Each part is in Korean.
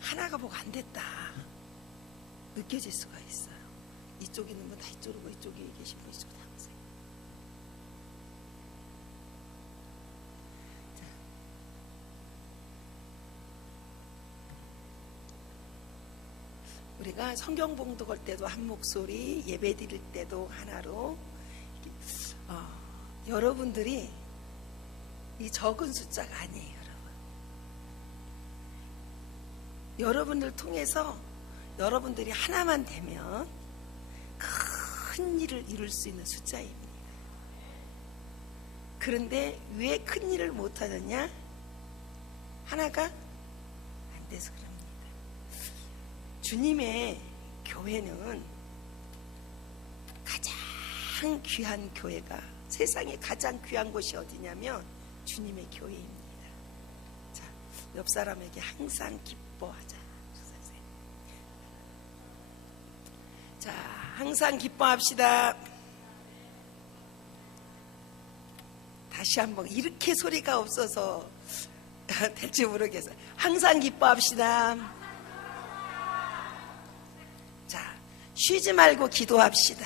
하나가 보고 안 됐다 느껴질 수가 있어요. 이쪽에 있는 분 다 이쪽으로, 이쪽에 계신 분 이쪽으로 다 오세요. 우리가 성경 봉독할 때도 한 목소리, 예배 드릴 때도 하나로, 여러분들이 이 적은 숫자가 아니에요. 여러분들 통해서 여러분들이 하나만 되면 큰 일을 이룰 수 있는 숫자입니다. 그런데 왜 큰 일을 못하느냐? 하나가 안 돼서 그럽니다. 주님의 교회는 가장 귀한 교회가, 세상에 가장 귀한 곳이 어디냐면 주님의 교회입니다. 자, 옆 사람에게 항상 기뻐하자. 자, 항상 기뻐합시다. 다시 한번, 이렇게 소리가 없어서 될지 모르겠어요. 항상 기뻐합시다. 자, 쉬지 말고 기도합시다.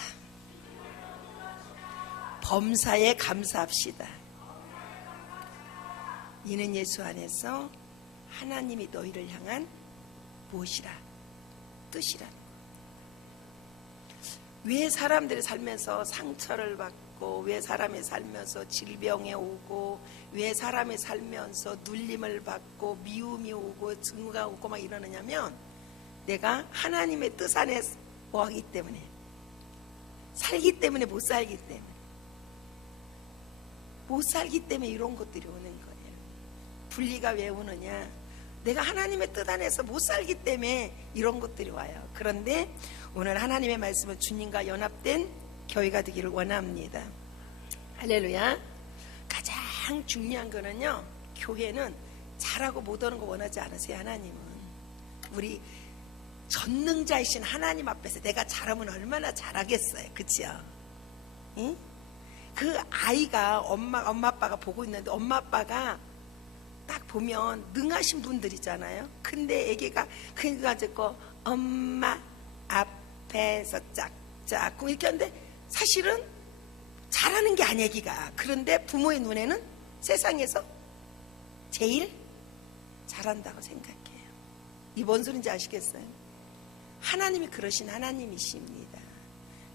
범사에 감사합시다. 이는 예수 안에서 하나님이 너희를 향한 무엇이라? 뜻이라. 왜 사람들이 살면서 상처를 받고, 왜 사람이 살면서 질병에 오고, 왜 사람이 살면서 눌림을 받고 미움이 오고 증오가 오고 막 이러느냐면, 내가 하나님의 뜻 안에 뭐하기 때문에, 살기 때문에, 못 살기 때문에, 못 살기 때문에 이런 것들이 오는 거예요. 분리가 왜 오느냐? 내가 하나님의 뜻 안에서 못 살기 때문에 이런 것들이 와요. 그런데 오늘 하나님의 말씀은 주님과 연합된 교회가 되기를 원합니다. 할렐루야. 가장 중요한 거는요, 교회는 잘하고 못하는 거 원하지 않으세요. 하나님은 우리 전능자이신 하나님 앞에서 내가 잘하면 얼마나 잘하겠어요. 그치요? 응? 그 아이가 엄마 아빠가 보고 있는데, 엄마 아빠가 딱 보면 능하신 분들이잖아요. 근데 애기가 그래가지고 엄마 앞에서 짝짝고 이렇게 하는데 사실은 잘하는 게 아니야, 애기가. 그런데 부모의 눈에는 세상에서 제일 잘한다고 생각해요. 이 뭔 소리인지 아시겠어요? 하나님이 그러신 하나님이십니다.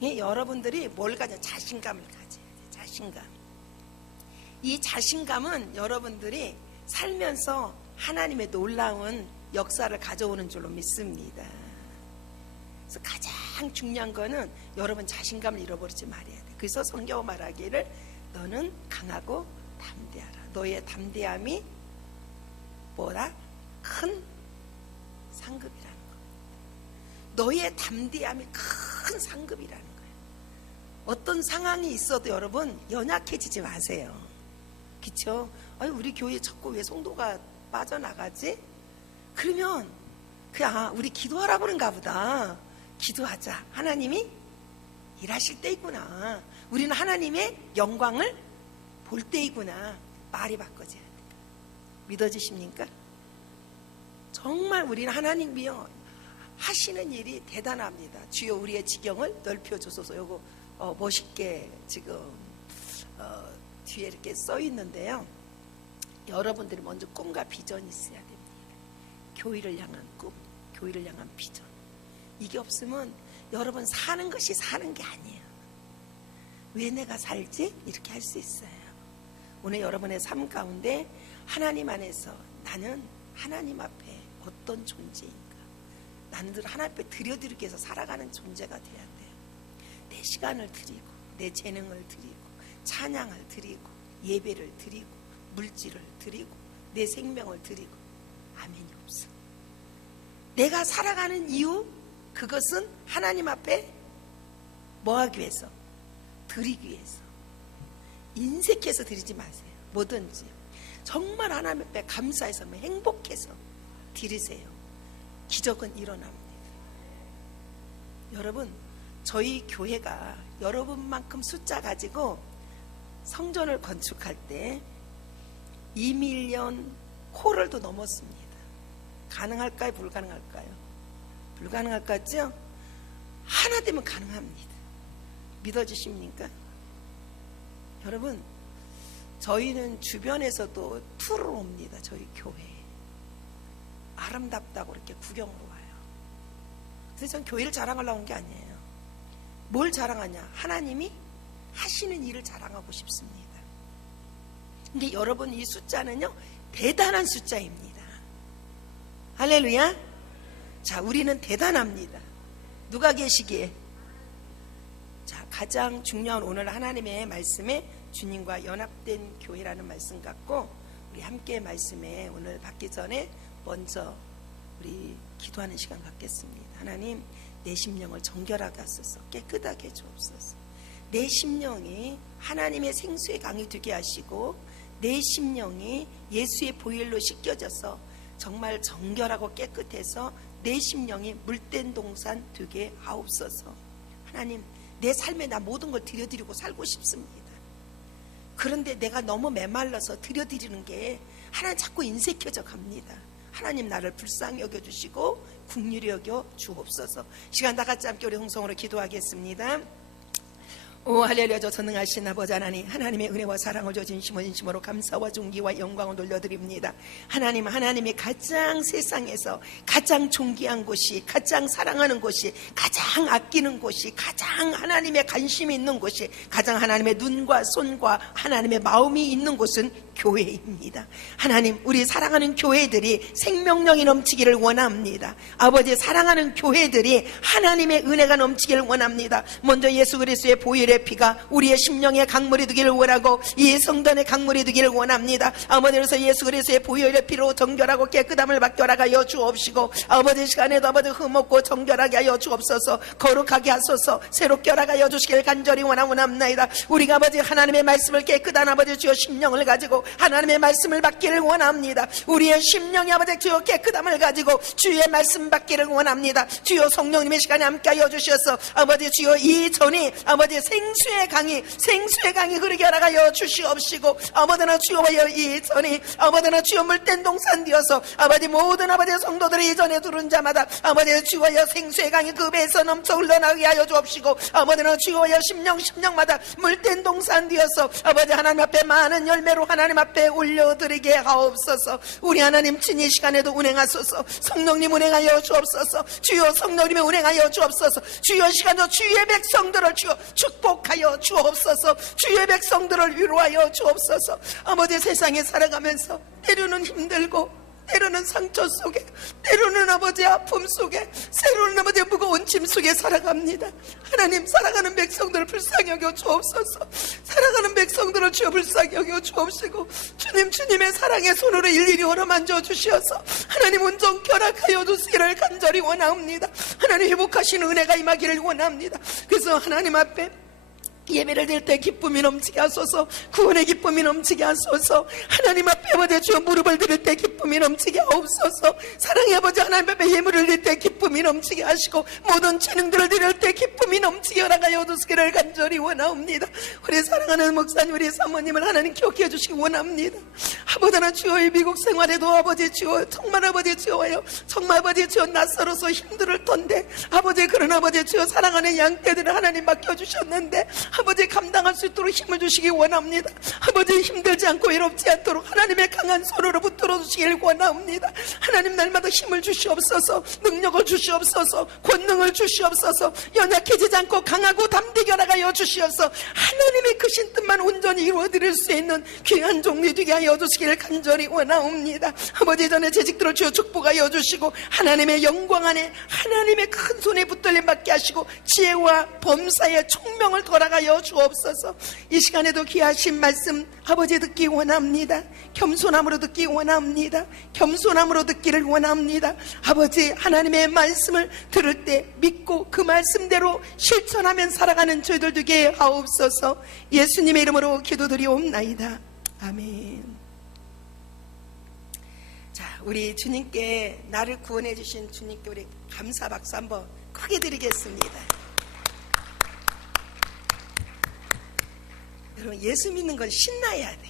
예, 여러분들이 뭘 가져? 자신감을 가져야 돼요. 자신감. 이 자신감은 여러분들이 살면서 하나님의 놀라운 역사를 가져오는 줄로 믿습니다. 그래서 가장 중요한 거는 여러분 자신감을 잃어버리지 말아야 돼. 그래서 성경 말하기를 너는 강하고 담대하라. 너의 담대함이 뭐라? 큰 상급이라는 겁니다. 너의 담대함이 큰 상급이라는 거예요. 어떤 상황이 있어도 여러분 연약해지지 마세요. 그쵸? 아니, 우리 교회 자꾸 왜 성도가 빠져나가지? 그러면 그냥 우리 기도하라 그런가 보다. 기도하자. 하나님이 일하실 때이구나. 우리는 하나님의 영광을 볼 때이구나. 말이 바꿔져야 돼. 믿어지십니까? 정말 우리는 하나님이요 하시는 일이 대단합니다. 주여 우리의 지경을 넓혀주소서. 요거 멋있게 지금 뒤에 이렇게 써 있는데요. 여러분들이 먼저 꿈과 비전이 있어야 됩니다. 교회를 향한 꿈, 교회를 향한 비전. 이게 없으면 여러분 사는 것이 사는 게 아니에요. 왜 내가 살지? 이렇게 할 수 있어요. 오늘 여러분의 삶 가운데 하나님 안에서 나는 하나님 앞에 어떤 존재인가? 나는 하나님 앞에 드려드리기 위해서 살아가는 존재가 돼야 돼요. 내 시간을 드리고, 내 재능을 드리고, 찬양을 드리고, 예배를 드리고, 물질을 드리고, 내 생명을 드리고. 아멘이 없어. 내가 살아가는 이유, 그것은 하나님 앞에 뭐 하기 위해서? 드리기 위해서. 인색해서 드리지 마세요. 뭐든지 정말 하나님 앞에 감사해서 행복해서 드리세요. 기적은 일어납니다. 여러분, 저희 교회가 여러분만큼 숫자 가지고 성전을 건축할 때 2밀리언 코럴도 넘었습니다. 가능할까요? 불가능할까요? 불가능할 것 같죠? 하나 되면 가능합니다. 믿어지십니까? 여러분, 저희는 주변에서도 투를 옵니다. 저희 교회에 아름답다고 이렇게 구경으로 와요. 그래서 전 교회를 자랑하려고 온 게 아니에요. 뭘 자랑하냐? 하나님이 하시는 일을 자랑하고 싶습니다. 근데 여러분, 이 숫자는요 대단한 숫자입니다. 할렐루야. 자, 우리는 대단합니다. 누가 계시기에? 자, 가장 중요한 오늘 하나님의 말씀에 주님과 연합된 교회라는 말씀 갖고 우리 함께 말씀에 오늘 받기 전에 먼저 우리 기도하는 시간 갖겠습니다. 하나님, 내 심령을 정결하게 하소서. 깨끗하게 주옵소서. 내 심령이 하나님의 생수의 강이 되게 하시고 내 심령이 예수의 보혈로 씻겨져서 정말 정결하고 깨끗해서 내 심령이 물된 동산 되게 하옵소서. 하나님, 내 삶에 나 모든 걸 드려드리고 살고 싶습니다. 그런데 내가 너무 메말라서 드려드리는 게 하나님 자꾸 인색해져 갑니다. 하나님, 나를 불쌍히 여겨주시고 긍휼히 여겨 주옵소서. 시간 다 같이 함께 우리 홍성으로 기도하겠습니다. 오 할렐루야. 저 전능하신 아버지 하나님, 하나님의 은혜와 사랑을 줘 진심으로 감사와 존귀와 영광을 돌려드립니다. 하나님, 하나님이 가장 세상에서 가장 존귀한 곳이, 가장 사랑하는 곳이, 가장 아끼는 곳이, 가장 하나님의 관심이 있는 곳이, 가장 하나님의 눈과 손과 하나님의 마음이 있는 곳은 교회입니다. 하나님, 우리 사랑하는 교회들이 생명력이 넘치기를 원합니다. 아버지, 사랑하는 교회들이 하나님의 은혜가 넘치기를 원합니다. 먼저 예수 그리스도의 보혈의 피가 우리의 심령의 강물이 되기를 원하고 이 성전의 강물이 되기를 원합니다. 아버지로서 예수 그리스도의 보혈의 피로 정결하고 깨끗함을 받게 하여 주옵시고, 아버지 시간에도 아버지 흠없고 정결하게 하여 주옵소서. 거룩하게 하소서. 새롭게 하여 주시길 간절히 원하옵나이다. 우리가 아버지 하나님의 말씀을 깨끗한 아버지 주여 심령을 가지고 하나님의 말씀을 받기를 원합니다. 우리의 심령이 아버지 주여 깨끗함을 가지고 주의 말씀 받기를 원합니다. 주여 성령님의 시간에 함께하여 주셔서 아버지 주여 이 전이 아버지 생수의 강이 흐르게 하여 주시옵시고, 아버지나 주여 이 전이 아버지나 주여 물된 동산 되어서 아버지 모든 아버지 성도들이 이 전에 두른 자마다 아버지 주여 생수의 강이 그 배에서 넘쳐 흘러나가게 하여 주옵시고, 아버지나 주여 심령마다 물된 동산 되어서 아버지 하나님 앞에 많은 열매로 하나님 앞에 올려드리게 하옵소서. 우리 하나님 친히 시간에도 운행하소서. 성령님 운행하여 주옵소서. 주여 성령님의 운행하여 주옵소서. 주여 시간도 주의 백성들을 주여 축복하여 주옵소서. 주의 백성들을 위로하여 주옵소서. 아버지, 세상에 살아가면서 때로는 힘들고 때로는 상처 속에, 때로는 아버지 아픔 속에, 때로는 아버지 무거운 짐 속에 살아갑니다. 하나님, 살아가는 백성들을 불쌍히 여겨 주옵소서. 살아가는 백성들을 주여 불쌍히 여겨 주옵시고, 주님의 사랑의 손으로 일일이 얼어만져 주시어서 하나님 온전 결합하여 주시기를 간절히 원하옵니다. 하나님, 회복하시는 은혜가 임하기를 원합니다. 그래서 하나님 앞에 예배를 드릴 때 기쁨이 넘치게 하소서. 구원의 기쁨이 넘치게 하소서. 하나님 앞에 아버지 주여 무릎을 드릴 때 기쁨이 넘치게 하옵소서. 사랑의 아버지 하나님 앞에 예물을 드릴 때 기쁨이 넘치게 하시고 모든 재능들을 드릴 때 기쁨이 넘치게 허락하여 주시기를 간절히 원하옵니다. 우리 사랑하는 목사님, 우리 사모님을 하나님 기억해 주시기 원합니다. 아버지나 주여 이 미국 생활에도 아버지 주여 정말 아버지 주여요, 정말 아버지 주여 낯설어서 힘들 텐데 아버지, 그런 아버지 주여 사랑하는 양떼들을 하나님 맡겨주셨는데 아버지 감당할 수 있도록 힘을 주시기 원합니다. 아버지, 힘들지 않고 외롭지 않도록 하나님의 강한 손으로 붙들어 주시길 원합니다. 하나님, 날마다 힘을 주시옵소서. 능력을 주시옵소서. 권능을 주시옵소서. 연약해지지 않고 강하고 담대게 하여 주시옵소서. 하나님의 크신 뜻만 온전히 이루어드릴 수 있는 귀한 종이 되게 하여 주시기를 간절히 원하옵니다. 아버지, 전에 재직들을 주여 축복하여 주시고 하나님의 영광 안에 하나님의 큰 손에 붙들림 받게 하시고 지혜와 범사의 총명을 돌아가여 주옵소서. 이 시간에도 귀하신 말씀 아버지 듣기 원합니다. 겸손함으로 듣기 원합니다. 겸손함으로 듣기를 원합니다. 아버지, 하나님의 말씀을 들을 때 믿고 그 말씀대로 실천하면 살아가는 저희들 되게 하옵소서. 예수님의 이름으로 기도드리옵나이다. 아멘. 자, 우리 주님께, 나를 구원해 주신 주님께 우리 감사 박수 한번 크게 드리겠습니다. 여러분, 예수 믿는 건 신나야 돼.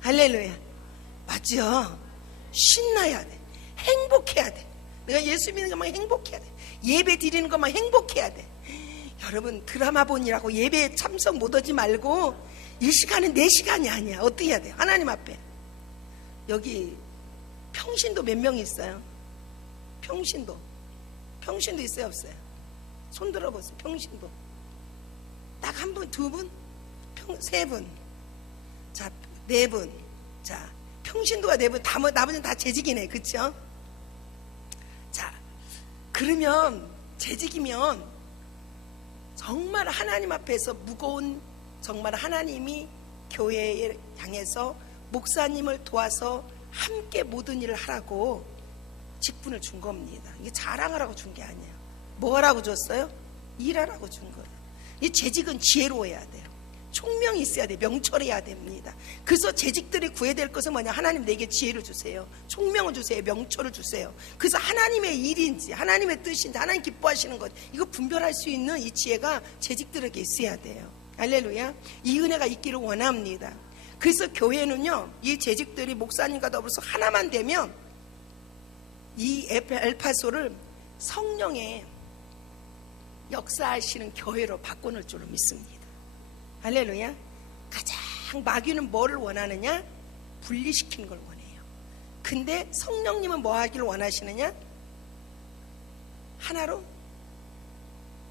할렐루야. 맞죠? 신나야 돼. 행복해야 돼. 내가 예수 믿는 것만 행복해야 돼. 예배 드리는 것만 행복해야 돼. 여러분, 드라마 보느라고 예배에 참석 못하지 말고 이 시간은 내 시간이 아니야. 어떻게 해야 돼? 하나님 앞에. 여기 평신도 몇 명 있어요? 평신도 있어요, 없어요? 손 들어보세요. 평신도 딱 한 분, 두 분, 세 분, 자, 네 분. 자, 평신도가 네 분, 나머지는 다 재직이네, 그쵸? 자, 그러면 재직이면 정말 하나님 앞에서 무거운, 정말 하나님이 교회에 향해서 목사님을 도와서 함께 모든 일을 하라고 직분을 준 겁니다. 이게 자랑하라고 준 게 아니에요. 뭐 하라고 줬어요? 일하라고 준 거예요. 이 재직은 지혜로워야 돼요. 총명이 있어야 돼요. 명철해야 됩니다. 그래서 재직들이 구해야 될 것은 뭐냐? 하나님 내게 지혜를 주세요. 총명을 주세요. 명철을 주세요. 그래서 하나님의 일인지 하나님의 뜻인지 하나님 기뻐하시는 것, 이거 분별할 수 있는 이 지혜가 재직들에게 있어야 돼요. 할렐루야. 이 은혜가 있기를 원합니다. 그래서 교회는요, 이 재직들이 목사님과 더불어서 하나만 되면 이 엘파소를 성령의 역사하시는 교회로 바꿔놓을 줄로 믿습니다. 할렐루야. 가장 마귀는 뭐를 원하느냐? 분리시키는 걸 원해요. 근데 성령님은 뭐 하기를 원하시느냐? 하나로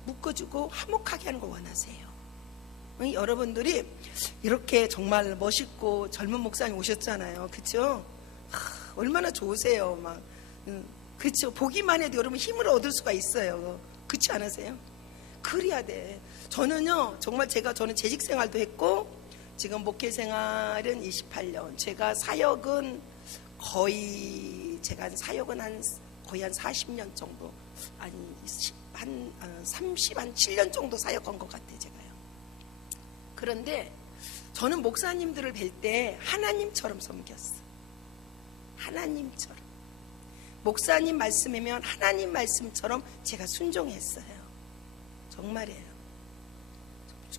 묶어주고 화목하게 하는 걸 원하세요. 여러분들이 이렇게 정말 멋있고 젊은 목사님 오셨잖아요. 그렇죠? 얼마나 좋으세요. 막 그렇죠. 보기만 해도 여러분 힘을 얻을 수가 있어요. 그렇지 않으세요? 그래야 돼. 저는요, 정말 저는 재직 생활도 했고, 지금 목회 생활은 28년. 제가 사역은 거의, 거의 한 40년 정도, 아니, 한 7년 정도 사역한 것 같아요, 제가요. 그런데 저는 목사님들을 뵐 때 하나님처럼 섬겼어. 하나님처럼. 목사님 말씀이면 하나님 말씀처럼 제가 순종했어요. 정말이에요.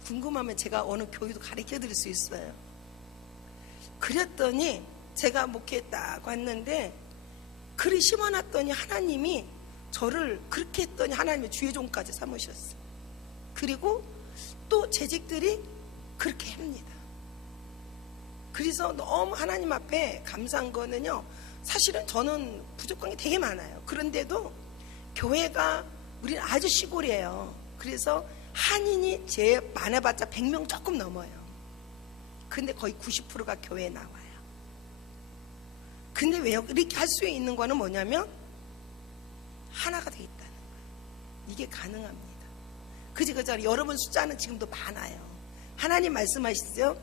궁금하면 제가 어느 교회도 가르쳐 드릴 수 있어요. 그랬더니 제가 목회에 딱 왔는데 글을 심어놨더니 하나님이 저를 그렇게 했더니 하나님의 주의 종까지 삼으셨어요. 그리고 또 재직들이 그렇게 합니다. 그래서 너무 하나님 앞에 감사한 거는요, 사실은 저는 부족한 게 되게 많아요. 그런데도 교회가 우리는 아주 시골이에요. 그래서 한인이 제 많아봤자 100명 조금 넘어요. 근데 거의 90%가 교회에 나와요. 근데 왜 이렇게 할 수 있는 거는 뭐냐면 하나가 되어 있다는 거예요. 이게 가능합니다. 그죠? 여러분 숫자는 지금도 많아요. 하나님 말씀하시죠?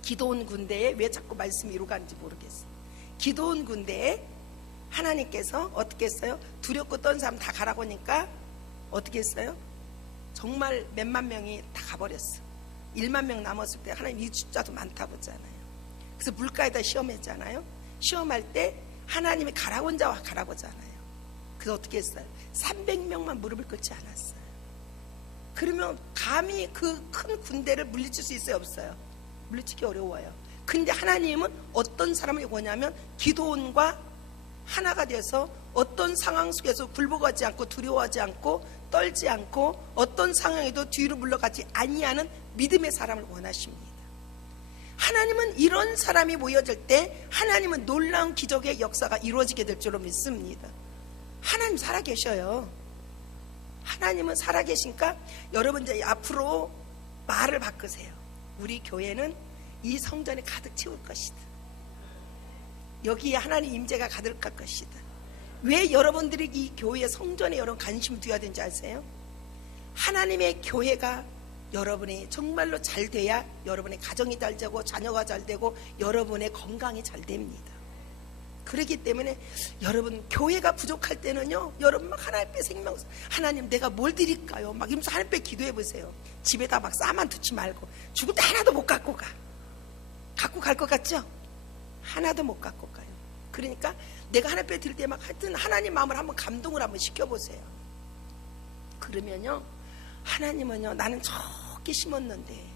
기도원 군대에 왜 자꾸 말씀이 이루어가는지 모르겠어요. 기도원 군대에 하나님께서 어떻게 했어요? 두렵고 떤 사람 다 가라고 하니까 어떻게 했어요? 정말 몇만 명이 다 가버렸어. 1만 명 남았을 때 하나님 이 숫자도 많다고 했잖아요. 그래서 물가에다 시험했잖아요. 시험할 때 하나님이 가라고 한 자와 가라고 하잖아요. 그래서 어떻게 했어요? 300명만 무릎을 꿇지 않았어요. 그러면 감히 그 큰 군대를 물리칠 수 있어요, 없어요? 물리치기 어려워요. 근데 하나님은 어떤 사람을 원하냐면 기도원과 하나가 돼서 어떤 상황 속에서 굴복하지 않고 두려워하지 않고 떨지 않고 어떤 상황에도 뒤로 물러가지 아니하는 믿음의 사람을 원하십니다. 하나님은 이런 사람이 모여질 때 하나님은 놀라운 기적의 역사가 이루어지게 될 줄로 믿습니다. 하나님 살아계셔요. 하나님은 살아계시니까 여러분 이제 앞으로 말을 바꾸세요. 우리 교회는 이 성전에 가득 채울 것이다. 여기에 하나님 임재가 가득할 것이다. 왜 여러분들이 이 교회 성전에 여러분 관심을 두어야 되는지 아세요? 하나님의 교회가 여러분이 정말로 잘 돼야 여러분의 가정이 잘 되고 자녀가 잘 되고 여러분의 건강이 잘 됩니다. 그렇기 때문에 여러분 교회가 부족할 때는요, 여러분 막 하나님 앞에 생명, 하나님 내가 뭘 드릴까요? 막 이러면서 하나님 앞에 기도해 보세요. 집에다 막 쌓아만 두지 말고. 죽을 때 하나도 못 갖고 가. 갖고 갈 것 같죠? 하나도 못 갖고 가요. 그러니까 내가 하나님 앞에 드릴 때 막 하여튼 하나님 마음을 한번 감동을 한번 시켜보세요. 그러면요, 하나님은요, 나는 적게 심었는데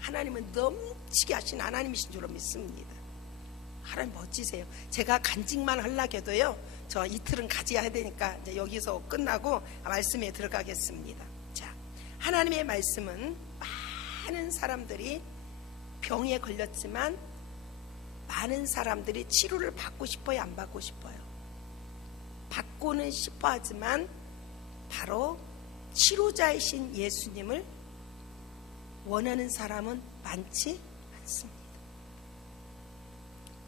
하나님은 넘치게 하신 하나님이신 줄로 믿습니다. 하나님 멋지세요. 제가 간직만 하려고 해도요, 저 이틀은 가져야 되니까 이제 여기서 끝나고 말씀에 들어가겠습니다. 자, 하나님의 말씀은 많은 사람들이 병에 걸렸지만 많은 사람들이 치료를 받고 싶어요, 안 받고 싶어요? 받고는 싶어 하지만 바로 치료자이신 예수님을 원하는 사람은 많지 않습니다.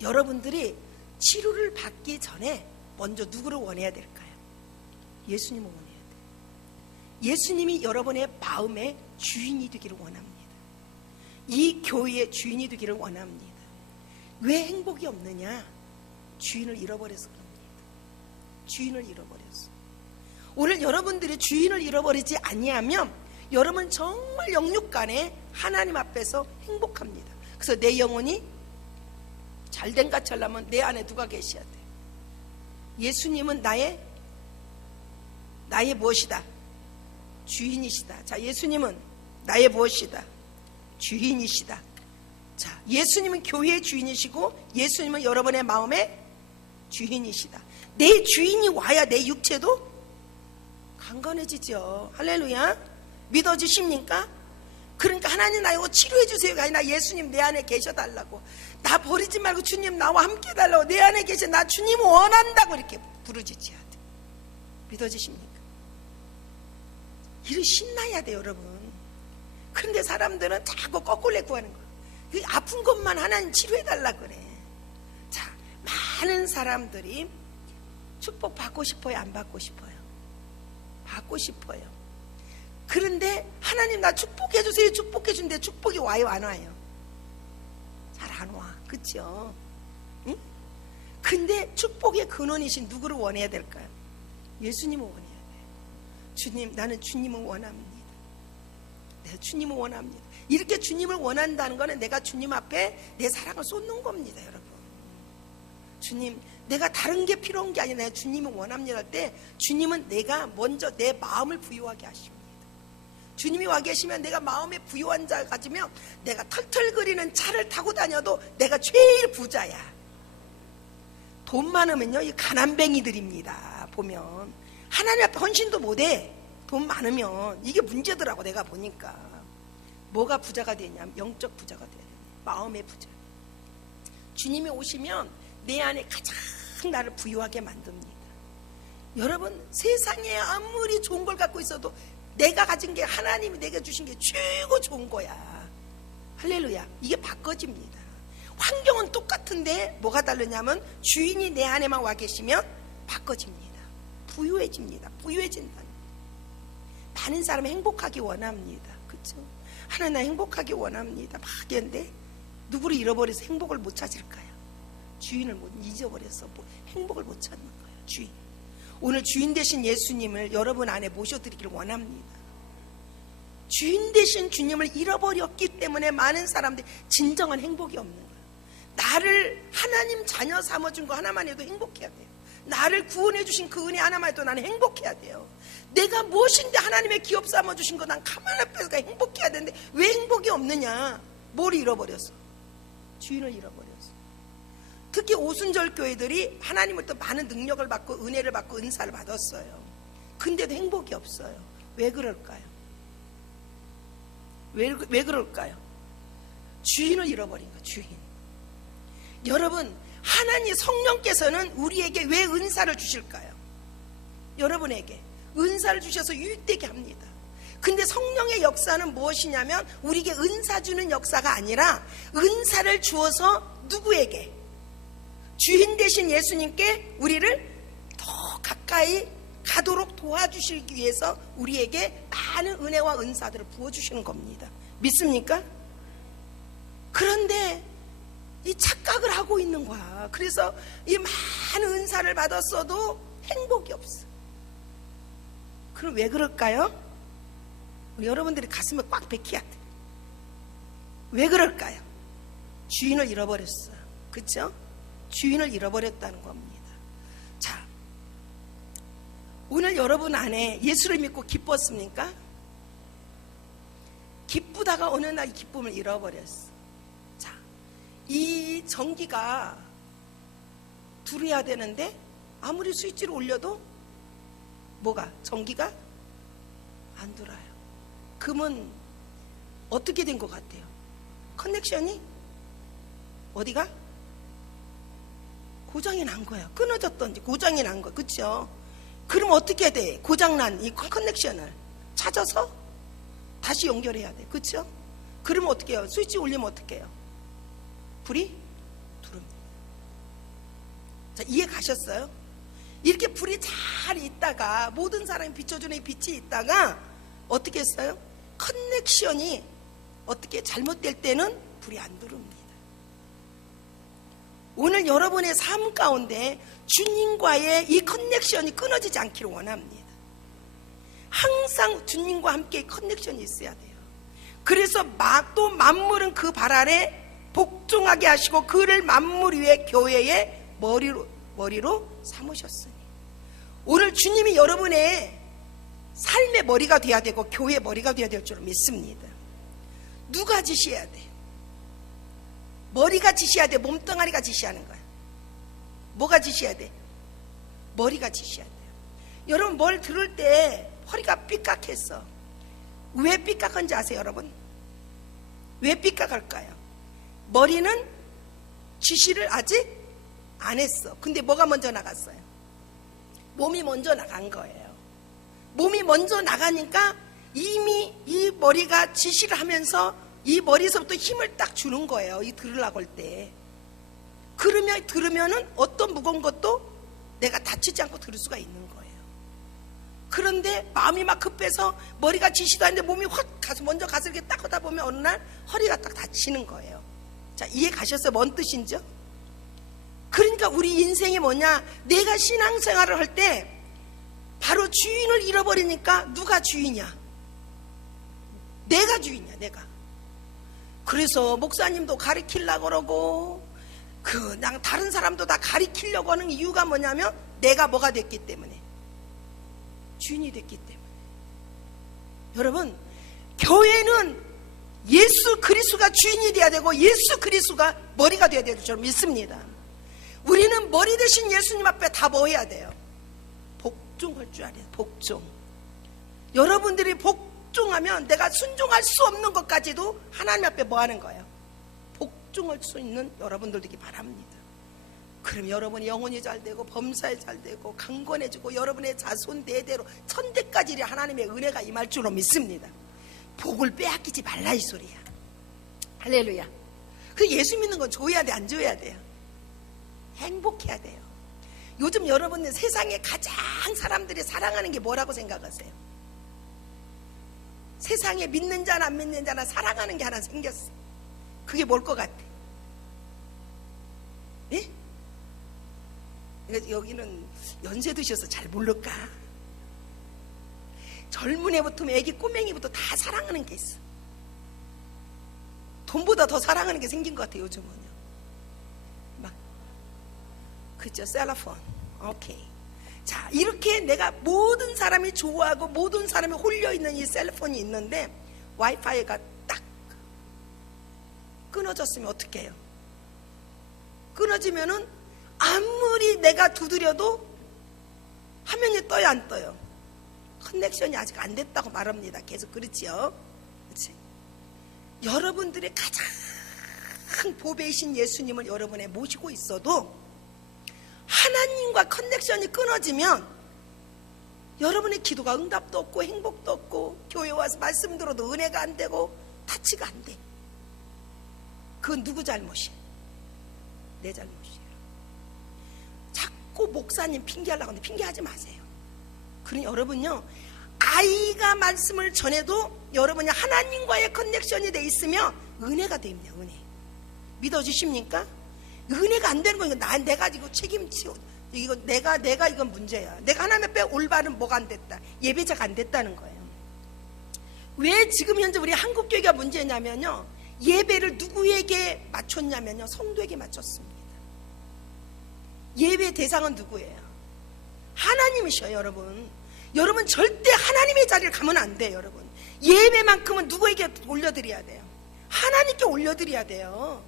여러분들이 치료를 받기 전에 먼저 누구를 원해야 될까요? 예수님을 원해야 돼요. 예수님이 여러분의 마음의 주인이 되기를 원합니다. 이 교회의 주인이 되기를 원합니다. 왜 행복이 없느냐? 주인을 잃어버려서 그럽니다. 주인을 잃어버렸어. 오늘 여러분들이 주인을 잃어버리지 아니하면 여러분 정말 영육간에 하나님 앞에서 행복합니다. 그래서 내 영혼이 잘된 같이 하려면 내 안에 누가 계셔야 돼? 예수님은 나의 무엇이다? 주인이시다. 자, 예수님은 나의 무엇이다? 주인이시다. 자, 예수님은 교회의 주인이시고 예수님은 여러분의 마음의 주인이시다. 내 주인이 와야 내 육체도 강건해지죠. 할렐루야. 믿어지십니까? 그러니까 하나님 나이고 치료해 주세요가 아니라 예수님 내 안에 계셔달라고. 나 버리지 말고 주님 나와 함께 해달라고. 내 안에 계셔. 나 주님 원한다고 이렇게 부르짖어야 돼. 믿어지십니까? 이를 신나야 돼 여러분. 그런데 사람들은 자꾸 거꾸로 구하는 거야. 그 아픈 것만 하나님 치료해달라고 그래. 자, 많은 사람들이 축복 받고 싶어요, 안 받고 싶어요? 받고 싶어요. 그런데 하나님 나 축복해 주세요, 축복해 준대. 축복이 와요, 안 와요? 잘 안 와. 그렇죠? 응? 근데 축복의 근원이신 누구를 원해야 될까요? 예수님을 원해야 돼요. 주님, 나는 주님을 원합니다. 내가 주님을 원합니다. 이렇게 주님을 원한다는 것은 내가 주님 앞에 내 사랑을 쏟는 겁니다, 여러분. 주님, 내가 다른 게 필요한 게 아니라 내가 주님을 원합니다 할 때 주님은 내가 먼저 내 마음을 부유하게 하십니다. 주님이 와 계시면 내가 마음에 부유한 자 가지면 내가 털털거리는 차를 타고 다녀도 내가 제일 부자야. 돈 많으면요, 이 가난뱅이들입니다. 보면 하나님 앞에 헌신도 못해. 돈 많으면 이게 문제더라고. 내가 보니까 뭐가 부자가 되냐면 영적 부자가 돼야 돼. 마음의 부자. 주님이 오시면 내 안에 가장 나를 부유하게 만듭니다. 여러분, 세상에 아무리 좋은 걸 갖고 있어도 내가 가진 게 하나님이 내게 주신 게 최고 좋은 거야. 할렐루야. 이게 바꿔집니다. 환경은 똑같은데 뭐가 다르냐면 주인이 내 안에만 와 계시면 바꿔집니다. 부유해집니다. 부유해진다. 많은 사람이 행복하기 원합니다. 그렇죠? 하나님 나 행복하기 원합니다. 막 하는데 누구를 잃어버려서 행복을 못 찾을까요? 주인을 못 잊어버려서 행복을 못 찾는 거예요. 주인. 오늘 주인 되신 예수님을 여러분 안에 모셔드리기를 원합니다. 주인 되신 주님을 잃어버렸기 때문에 많은 사람들이 진정한 행복이 없는 거예요. 나를 하나님 자녀 삼아준 거 하나만 해도 행복해야 돼요. 나를 구원해 주신 그 은혜 하나만 해도 나는 행복해야 돼요. 내가 무엇인데 하나님의 기업 삼아주신 거 난 가만 앞에서 행복해야 되는데 왜 행복이 없느냐? 뭘 잃어버렸어? 주인을 잃어버렸어. 특히 오순절 교회들이 하나님으로부터 많은 능력을 받고 은혜를 받고 은사를 받았어요. 근데도 행복이 없어요. 왜 그럴까요? 왜 그럴까요? 주인을 잃어버린 거예요. 주인. 여러분, 하나님 성령께서는 우리에게 왜 은사를 주실까요? 여러분에게 은사를 주셔서 유익되게 합니다. 근데 성령의 역사는 무엇이냐면 우리에게 은사 주는 역사가 아니라 은사를 주어서 누구에게? 주인 되신 예수님께 우리를 더 가까이 가도록 도와주시기 위해서 우리에게 많은 은혜와 은사들을 부어주시는 겁니다. 믿습니까? 그런데 이 착각을 하고 있는 거야. 그래서 이 많은 은사를 받았어도 행복이 없어. 그럼 왜 그럴까요? 우리 여러분들이 가슴에 꽉 베껴야 돼. 왜 그럴까요? 주인을 잃어버렸어요. 그렇죠? 주인을 잃어버렸다는 겁니다. 자, 오늘 여러분 안에 예수를 믿고 기뻤습니까? 기쁘다가 어느 날 이 기쁨을 잃어버렸어. 자, 이 전기가 들어야 되는데 아무리 스위치를 올려도 뭐가? 전기가 안 돌아요. 그러면 어떻게 된 것 같아요? 커넥션이 어디가? 고장이 난 거야. 끊어졌던지 고장이 난 거야. 그렇죠? 그럼 어떻게 돼? 고장난 이 커넥션을 찾아서 다시 연결해야 돼. 그렇죠? 그러면 어떻게 해요? 스위치 올리면 어떻게 해요? 불이 들어옵니다. 자, 이해 가셨어요? 이렇게 불이 잘 있다가 모든 사람이 비춰주는 이 빛이 있다가 어떻게 했어요? 커넥션이 어떻게 잘못될 때는 불이 안 들어옵니다. 오늘 여러분의 삶 가운데 주님과의 이 커넥션이 끊어지지 않기를 원합니다. 항상 주님과 함께 컨넥션이 있어야 돼요. 그래서 또 만물은 그 발 아래 복종하게 하시고 그를 만물 위에 교회의 머리로 삼으셨으니, 오늘 주님이 여러분의 삶의 머리가 돼야 되고 교회의 머리가 돼야 될 줄 믿습니다. 누가 지시해야 돼? 머리가 지시해야 돼? 몸뚱아리가 지시하는 거야? 뭐가 지시해야 돼? 머리가 지시해야 돼요. 여러분 뭘 들을 때 허리가 삐깍했어. 왜 삐깍한지 아세요, 여러분? 왜 삐깍할까요? 머리는 지시를 아직 안 했어. 근데 뭐가 먼저 나갔어요? 몸이 먼저 나간 거예요. 몸이 먼저 나가니까 이미 이 머리가 지시를 하면서 이 머리에서부터 힘을 딱 주는 거예요. 이 들으려고 할 때. 들으면은 어떤 무거운 것도 내가 다치지 않고 들을 수가 있는 거예요. 그런데 마음이 막 급해서 머리가 지시도 하는데 몸이 확 가서 먼저 가서 이렇게 딱 하다 보면 어느 날 허리가 딱 다치는 거예요. 자, 이해 가셨어요? 뭔 뜻인지요? 그러니까 우리 인생이 뭐냐? 내가 신앙생활을 할 때 바로 주인을 잃어버리니까 누가 주인이야? 내가 주인이야, 내가. 그래서 목사님도 가리키려고 그러고 그냥 다른 사람도 다 가리키려고 하는 이유가 뭐냐면 내가 뭐가 됐기 때문에, 주인이 됐기 때문에. 여러분, 교회는 예수 그리스도가 주인이 돼야 되고 예수 그리스도가 머리가 돼야 될 줄 믿습니다. 우리는 머리 대신 예수님 앞에 다 뭐 해야 돼요? 복종할 줄 알아요. 복종. 여러분들이 복종하면 내가 순종할 수 없는 것까지도 하나님 앞에 뭐 하는 거예요? 복종할 수 있는 여러분들 되기 바랍니다. 그럼 여러분이 영혼이 잘 되고 범사에 잘 되고 강건해지고 여러분의 자손 대대로 천대까지 하나님의 은혜가 임할 줄로 믿습니다. 복을 빼앗기지 말라 이 소리야. 할렐루야. 그 예수 믿는 건 줘야 돼, 안 줘야 돼요? 행복해야 돼요. 요즘 여러분은 세상에 가장 사람들이 사랑하는 게 뭐라고 생각하세요? 세상에 믿는 자나 안 믿는 자나 사랑하는 게 하나 생겼어. 그게 뭘 것 같아? 예? 여기는 연세 드셔서 잘 모를까? 젊은 애부터 애기 꼬맹이부터 다 사랑하는 게 있어. 돈보다 더 사랑하는 게 생긴 것 같아요, 요즘은요. 막, 그죠? 셀러폰. 오케이. 자, 이렇게 내가 모든 사람이 좋아하고 모든 사람이 홀려있는 이 셀폰이 있는데 와이파이가 딱 끊어졌으면 어떻게 해요? 끊어지면은 아무리 내가 두드려도 화면이 떠요, 안 떠요? 커넥션이 아직 안 됐다고 말합니다. 계속 그렇지요? 그렇지? 여러분들의 가장 보배이신 예수님을 여러분에 모시고 있어도 하나님과 커넥션이 끊어지면 여러분의 기도가 응답도 없고 행복도 없고 교회 와서 말씀 들어도 은혜가 안 되고 타치가 안 돼. 그건 누구 잘못이에요? 내 잘못이에요. 자꾸 목사님 핑계하려고 하는데 핑계하지 마세요. 그러니 여러분요, 아이가 말씀을 전해도 여러분이 하나님과의 커넥션이 돼 있으면 은혜가 됩니다. 은혜. 믿어주십니까? 은혜가 안 되는 거, 내가 이거 책임지고, 내가 이건 문제야. 내가 하나님 앞에 올바른 뭐가 안 됐다. 예배자가 안 됐다는 거예요. 왜 지금 현재 우리 한국교회가 문제냐면요, 예배를 누구에게 맞췄냐면요, 성도에게 맞췄습니다. 예배 대상은 누구예요? 하나님이셔요, 여러분. 여러분 절대 하나님의 자리를 가면 안 돼요, 여러분. 예배만큼은 누구에게 올려드려야 돼요? 하나님께 올려드려야 돼요.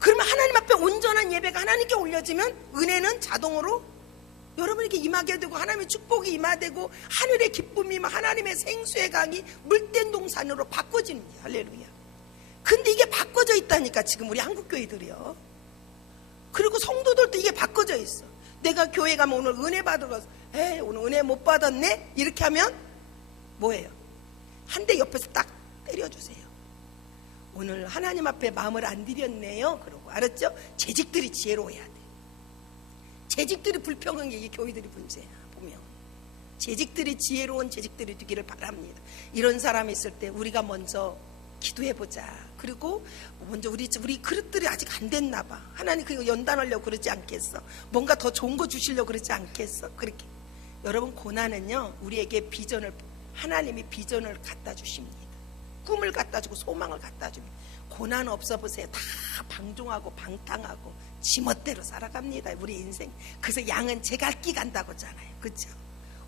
그러면 하나님 앞에 온전한 예배가 하나님께 올려지면 은혜는 자동으로 여러분에게 임하게 되고 하나님의 축복이 임하되고 하늘의 기쁨이 임하 하나님의 생수의 강이 물된 동산으로 바꿔지는 거예요. 할렐루야. 근데 이게 바꿔져 있다니까 지금 우리 한국교회들이요. 그리고 성도들도 이게 바꿔져 있어. 내가 교회 가면 오늘 은혜 받으러 가서 에이 오늘 은혜 못 받았네 이렇게 하면 뭐예요? 한 대 옆에서 딱 때려주세요. 오늘 하나님 앞에 마음을 안 드렸네요. 그러고 알았죠? 재직들이 지혜로워야 돼. 재직들이 불평한 게 이게 교회들이 문제야. 보면 재직들이 지혜로운 재직들이 되기를 바랍니다. 이런 사람이 있을 때 우리가 먼저 기도해보자. 그리고 먼저 우리 그릇들이 아직 안 됐나 봐. 하나님 그거 연단하려고 그러지 않겠어? 뭔가 더 좋은 거 주시려고 그러지 않겠어? 그렇게 여러분 고난은요 우리에게 비전을 하나님이 비전을 갖다 주십니다. 꿈을 갖다 주고 소망을 갖다 줍니다. 고난 없어 보세요. 다 방종하고 방탕하고 지멋대로 살아갑니다. 우리 인생. 그래서 양은 제갈기 간다고 하잖아요. 그렇죠?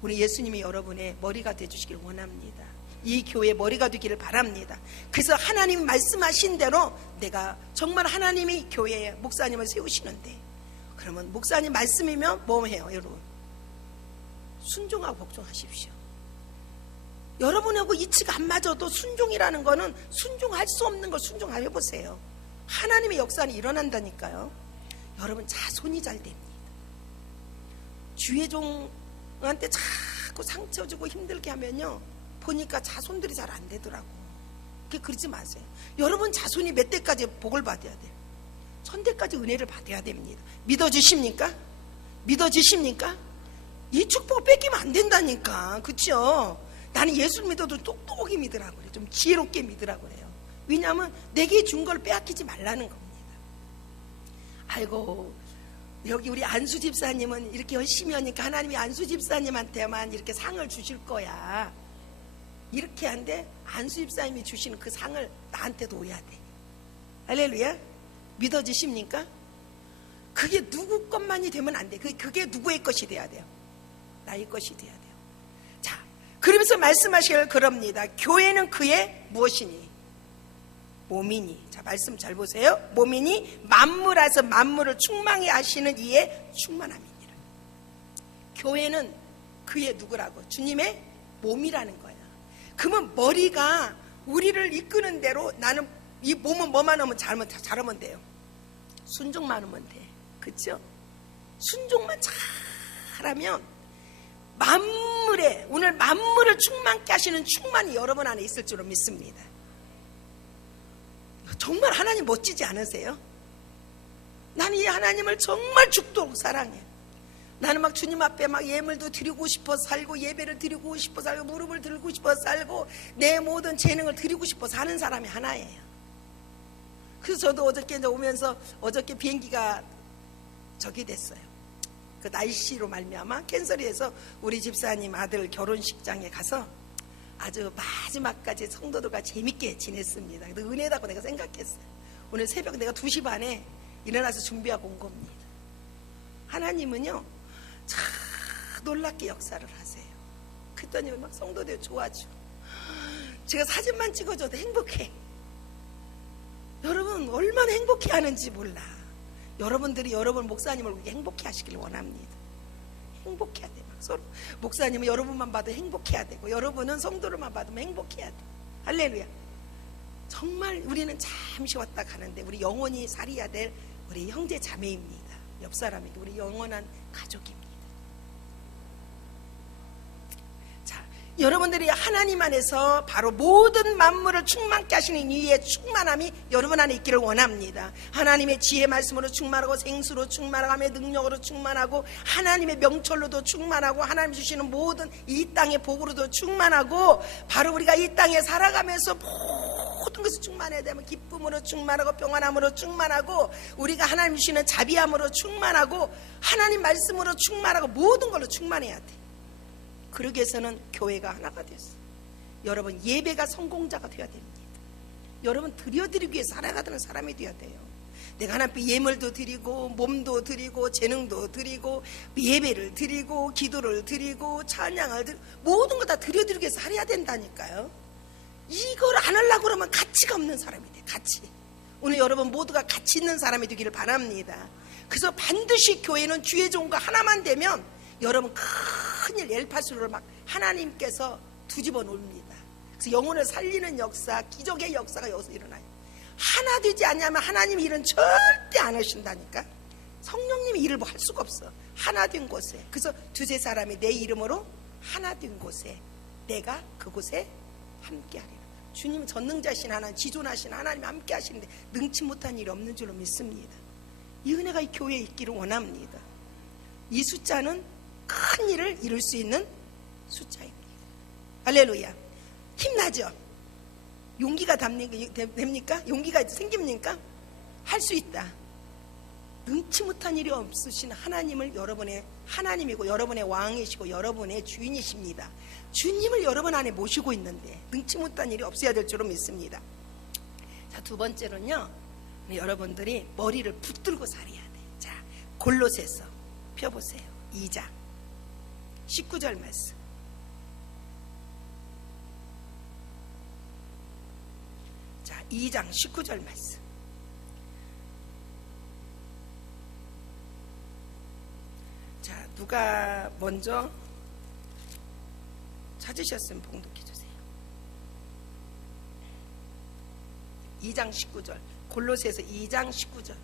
우리 예수님이 여러분의 머리가 되주시길 원합니다. 이 교회의 머리가 되기를 바랍니다. 그래서 하나님 말씀하신 대로 내가 정말 하나님이 교회에 목사님을 세우시는데 그러면 목사님 말씀이면 뭐 해요 여러분? 순종하고 복종하십시오. 여러분하고 이치가 안 맞아도 순종이라는 거는 순종할 수 없는 걸 순종해보세요. 하나님의 역사는 일어난다니까요. 여러분 자손이 잘 됩니다. 주의 종한테 자꾸 상처 주고 힘들게 하면요 보니까 자손들이 잘 안 되더라고. 그러지 마세요. 여러분 자손이 몇 대까지 복을 받아야 돼요? 1000대까지 은혜를 받아야 됩니다. 믿어주십니까? 믿어주십니까? 이 축복을 뺏기면 안 된다니까. 그렇죠? 나는 예수 믿어도 똑똑하게 믿으라고 그래요. 좀 지혜롭게 믿으라고 그래요. 왜냐하면 내게 준 걸 빼앗기지 말라는 겁니다. 아이고 여기 우리 안수 집사님은 이렇게 열심히 하니까 하나님이 안수 집사님한테만 이렇게 상을 주실 거야. 이렇게 한데 안수 집사님이 주시는 그 상을 나한테도 오야 돼. 할렐루야. 믿어지십니까? 그게 누구 것만이 되면 안 돼. 그게 누구의 것이 돼야 돼요? 나의 것이 돼야 돼요. 자, 그러면서 말씀하시길 그럽니다. 교회는 그의 무엇이니? 몸이니. 자, 말씀 잘 보세요. 몸이니 만물에서 만물을 충만히 하시는 이의 충만함이니라. 교회는 그의 누구라고? 주님의 몸이라는 거야. 그러면 머리가 우리를 이끄는 대로 나는 이 몸은 뭐만 하면 잘하면 돼요. 순종만 하면 돼. 그렇죠? 순종만 잘하면 만물에 오늘 만물을 충만케 하시는 충만이 여러분 안에 있을 줄로 믿습니다. 정말 하나님 멋지지 않으세요? 나는 이 하나님을 정말 죽도록 사랑해. 나는 막 주님 앞에 막 예물도 드리고 싶어 살고 예배를 드리고 싶어 살고 무릎을 들고 싶어 살고 내 모든 재능을 드리고 싶어 사는 사람이 하나예요. 그래서 저도 어저께 이제 오면서 어저께 비행기가 저기 됐어요. 그 날씨로 말미암아 캔슬이 해서 우리 집사님 아들 결혼식장에 가서 아주 마지막까지 성도들과 재밌게 지냈습니다. 은혜다고 내가 생각했어요. 오늘 새벽 내가 2시 반에 일어나서 준비하고 온 겁니다. 하나님은요 참 놀랍게 역사를 하세요. 그랬더니 막 성도들 좋아져. 제가 사진만 찍어줘도 행복해. 여러분 얼마나 행복해 하는지 몰라. 여러분들이 여러분 목사님을 행복해 하시길 원합니다. 행복해야 돼. 서로 목사님은 여러분만 봐도 행복해야 되고 여러분은 성도를만 봐도 행복해야 돼. 할렐루야. 정말 우리는 잠시 왔다 가는데 우리 영원히 살아야 될 우리 형제 자매입니다. 옆 사람에게 우리 영원한 가족입니다. 자, 여러분들이 하나님 안에서 바로 모든 만물을 충만케 하시는 이의 충만함이 여러분 안에 있기를 원합니다. 하나님의 지혜 말씀으로 충만하고 생수로 충만하고 능력으로 충만하고 하나님의 명철로도 충만하고 하나님 주시는 모든 이 땅의 복으로도 충만하고 바로 우리가 이 땅에 살아가면서 모든 것을 충만해야 되면 기쁨으로 충만하고 평안함으로 충만하고 우리가 하나님 주시는 자비함으로 충만하고 하나님 말씀으로 충만하고 모든 걸로 충만해야 돼. 그러기 위해서는 교회가 하나가 됐어. 여러분 예배가 성공자가 되어야 됩니다. 여러분 드려드리기 위해 살아가는 사람이 되어야 돼요. 내가 하나님 앞에 예물도 드리고 몸도 드리고 재능도 드리고 예배를 드리고 기도를 드리고 찬양을 드리고 모든 거 다 드려드리기 위해서 살아야 된다니까요. 이걸 안 하려고 그러면 가치가 없는 사람이 돼. 가치. 오늘 여러분 모두가 가치 있는 사람이 되기를 바랍니다. 그래서 반드시 교회는 주의 종과 하나만 되면 여러분 큰일 엘파수를 막 하나님께서 뒤집어 놓습니다. 그래서 영혼을 살리는 역사, 기적의 역사가 여기서 일어나요. 하나 되지 않냐면 하나님이 일은 절대 안 하신다니까. 성령님이 일을 뭐 할 수가 없어. 하나 된 곳에, 그래서 두세 사람이 내 이름으로 하나 된 곳에 내가 그곳에 함께하리라. 주님 전능자신 하나님, 지존하신 하나님 함께 하시는데 능치 못한 일이 없는 줄로 믿습니다. 이 은혜가 이 교회에 있기를 원합니다. 이 숫자는 큰 일을 이룰 수 있는 숫자입니다. 할렐루야. 힘나죠? 용기가 됩니까? 용기가 생깁니까? 할 수 있다. 능치 못한 일이 없으신 하나님을 여러분의 하나님이고 여러분의 왕이시고 여러분의 주인이십니다. 주님을 여러분 안에 모시고 있는데 능치 못한 일이 없어야 될 줄로 믿습니다. 자, 두 번째로는요, 여러분들이 머리를 붙들고 살아야 돼. 자, 골로새서 펴보세요. 2장 19절 말씀. 자, 2장 19절 말씀. 자, 누가 먼저 찾으셨으면 봉독해 주세요. 2장 19절. 골로새서 2장 19절.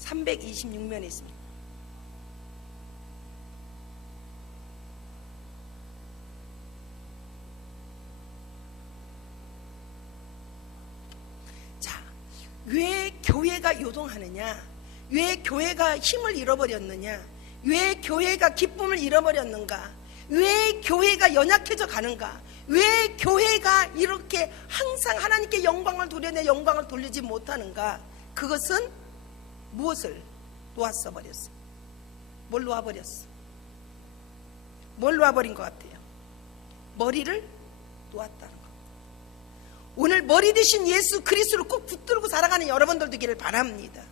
326면에 있습니다. 자, 왜 교회가 요동하느냐? 왜 교회가 힘을 잃어버렸느냐? 왜 교회가 기쁨을 잃어버렸는가? 왜 교회가 연약해져 가는가? 왜 교회가 이렇게 항상 하나님께 영광을 돌려내 영광을 돌리지 못하는가? 그것은 무엇을 놓았어 버렸어? 뭘 놓아버렸어? 뭘 놓아버린 것 같아요? 머리를 놓았다는 것. 오늘 머리 대신 예수 그리스도를 꼭 붙들고 살아가는 여러분들 되기를 바랍니다.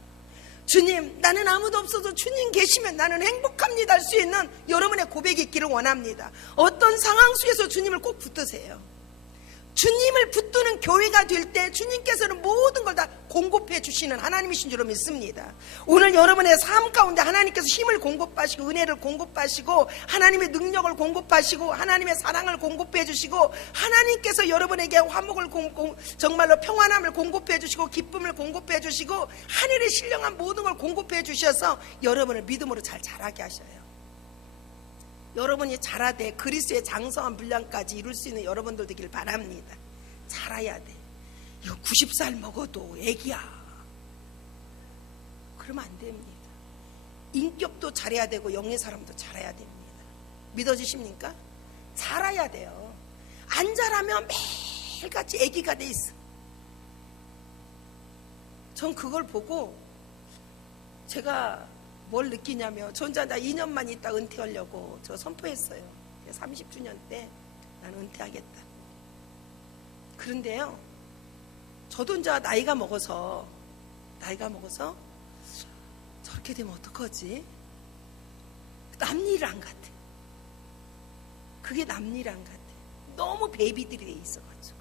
주님, 나는 아무도 없어도 주님 계시면 나는 행복합니다 할 수 있는 여러분의 고백이 있기를 원합니다. 어떤 상황 속에서 주님을 꼭 붙드세요. 주님을 붙드는 교회가 될 때 주님께서는 모든 걸 다 공급해 주시는 하나님이신 줄로 믿습니다. 오늘 여러분의 삶 가운데 하나님께서 힘을 공급하시고 은혜를 공급하시고 하나님의 능력을 공급하시고 하나님의 사랑을 공급해 주시고 하나님께서 여러분에게 화목을 정말로 평안함을 공급해 주시고 기쁨을 공급해 주시고 하늘의 신령한 모든 걸 공급해 주셔서 여러분을 믿음으로 잘 자라게 하셔요. 여러분이 자라되 그리스도의 장성한 분량까지 이룰 수 있는 여러분들 되기를 바랍니다. 자라야 돼. 이거 90살 먹어도 애기야. 그러면 안 됩니다. 인격도 잘해야 되고 영의 사람도 잘해야 됩니다. 믿어지십니까? 자라야 돼요. 안 자라면 매일같이 애기가 돼 있어. 전 그걸 보고 제가 뭘 느끼냐면 저 혼자 나 2년만 있다 은퇴하려고 저 선포했어요. 30주년 때 나는 은퇴하겠다. 그런데요, 저도 이제 나이가 먹어서 저렇게 되면 어떡하지? 남일 안 같아. 그게 남일 안 같아. 너무 베이비들이 돼 있어가지고.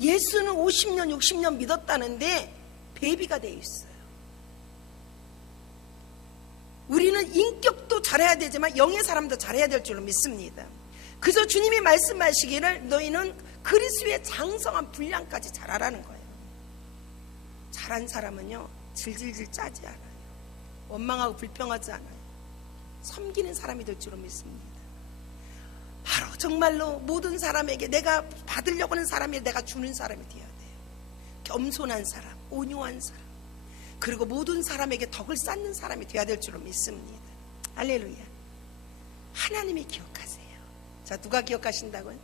예수는 50년 60년 믿었다는데 베이비가 돼 있어요. 우리는 인격도 잘해야 되지만 영의 사람도 잘해야 될 줄로 믿습니다. 그래서 주님이 말씀하시기를 너희는 그리스도의 장성한 분량까지 자라라는 거예요. 잘한 사람은요 질질질 짜지 않아요. 원망하고 불평하지 않아요. 섬기는 사람이 될 줄로 믿습니다. 바로 정말로 모든 사람에게 내가 받으려고 하는 사람이 내가 주는 사람이 되어야 돼요. 겸손한 사람, 온유한 사람, 그리고 모든 사람에게 덕을 쌓는 사람이 되어야 될 줄로 믿습니다. 할렐루야. 하나님이 기억하세요. 자, 누가 기억하신다고요?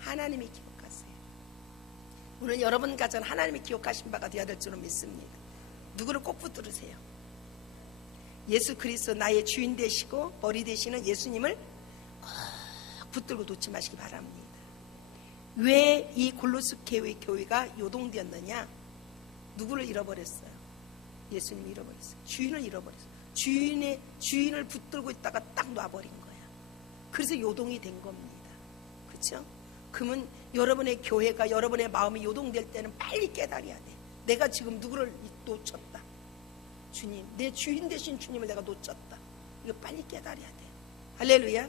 하나님이 기억하세요. 오늘 여러분 가정 하나님이 기억하신 바가 되어야 될 줄로 믿습니다. 누구를 꼭 붙들으세요. 예수 그리스도 나의 주인 되시고 머리 되시는 예수님을 꼭 붙들고 놓지 마시기 바랍니다. 왜 이 골로새 교회가 요동되었느냐? 누구를 잃어버렸어요? 예수님을 잃어버렸어요. 주인을 잃어버렸어요. 주인을 붙들고 있다가 딱 놔버린 거야. 그래서 요동이 된 겁니다. 그렇죠? 그러면 여러분의 교회가 여러분의 마음이 요동될 때는 빨리 깨달아야 돼. 내가 지금 누구를 놓쳤다. 주님, 내 주인 되신 주님을 내가 놓쳤다. 이거 빨리 깨달아야 돼. 할렐루야.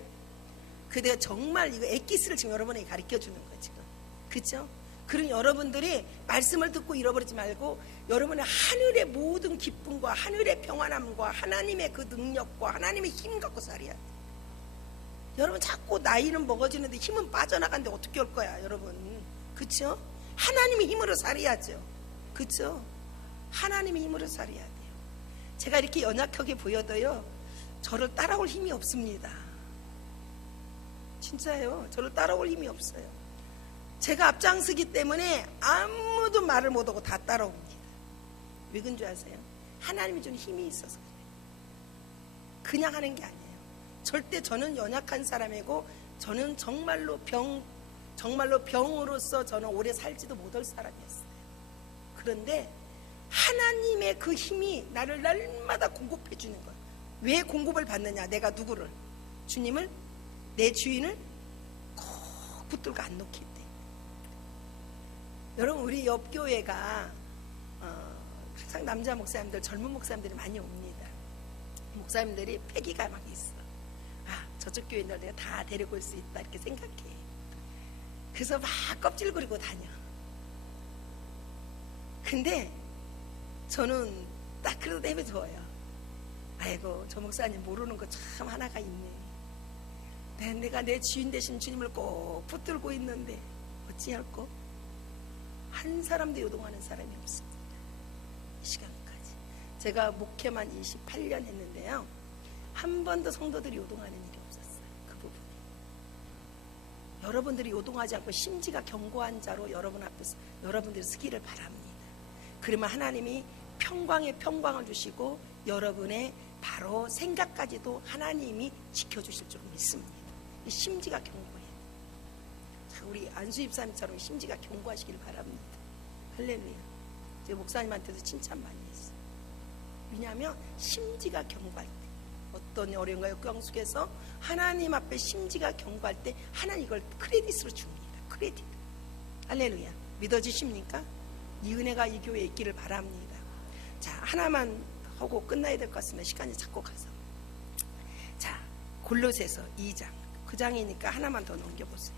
내가 정말 이거 엑기스를 지금 여러분에게 가르쳐 주는 거예요, 지금. 그렇죠? 그런 여러분들이 말씀을 듣고 잃어버리지 말고 여러분의 하늘의 모든 기쁨과 하늘의 평안함과 하나님의 그 능력과 하나님의 힘 갖고 살아야 돼. 여러분 자꾸 나이는 먹어지는데 힘은 빠져나가는데 어떻게 할 거야, 여러분. 그렇죠? 하나님의 힘으로 살아야죠. 그렇죠? 하나님의 힘으로 살아야 돼요. 제가 이렇게 연약하게 보여도요, 저를 따라올 힘이 없습니다. 진짜요. 저를 따라올 힘이 없어요. 제가 앞장서기 때문에 아무도 말을 못하고 다 따라옵니다. 왜 그런 줄 아세요? 하나님이 준 힘이 있어서 그래요. 그냥 하는 게 아니에요. 절대 저는 연약한 사람이고 저는 정말로 병으로서 저는 오래 살지도 못할 사람이었어요. 그런데 하나님의 그 힘이 나를 날마다 공급해 주는 거예요. 왜 공급을 받느냐? 내가 누구를? 주님을, 내 주인을 꼭 붙들고 안 놓기 때문에. 여러분, 우리 옆 교회가 항상 남자 목사님들, 젊은 목사님들이 많이 옵니다. 목사님들이 패기가 막 있어. 저쪽 교회들 내가 다 데리고 올 수 있다 이렇게 생각해. 그래서 막 껍질 그리고 다녀. 근데 저는 딱 그래도 내비 좋아요. 아이고, 저 목사님 모르는 거 참 하나가 있네. 내가 내 주인 되신 주님을 꼭 붙들고 있는데 어찌할꼬? 한 사람도 요동하는 사람이 없습니다. 이 시간까지 제가 목회만 28년 했는데요, 한 번도 성도들이 요동하는 일이 없었어요. 그 부분이. 여러분들이 요동하지 않고 심지가 견고한 자로 여러분 앞에서 여러분들이 서기를 바랍니다. 그러면 하나님이 평강에 평강을 주시고 여러분의 바로 생각까지도 하나님이 지켜주실 줄 믿습니다. 심지가 견고해요. 자, 우리 안수 집사님처럼 심지가 견고하시길 바랍니다. 할렐루야. 제 목사님한테도 칭찬 많이 했어요. 왜냐하면 심지가 견고할 때, 어떤 어려움과 역경 속에서 하나님 앞에 심지가 견고할 때 하나님 이걸 크레딧으로 줍니다. 크레딧. 할렐루야. 믿어지십니까? 이 은혜가 이 교회에 있기를 바랍니다. 자, 하나만 하고 끝나야 될 것 같습니다. 시간이 자꾸 가서. 자, 골로새서 2장. 그 장이니까 하나만 더 넘겨보세요.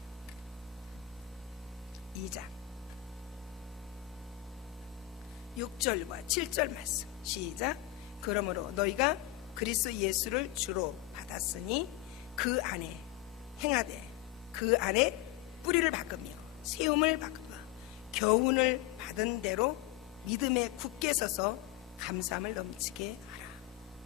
2장 6절과 7절 말씀. 시작. 그러므로 너희가 그리스도 예수를 주로 받았으니 그 안에 행하되 그 안에 뿌리를 박으며 세움을 박으며 교훈을 받은 대로 믿음에 굳게 서서 감사함을 넘치게 하라.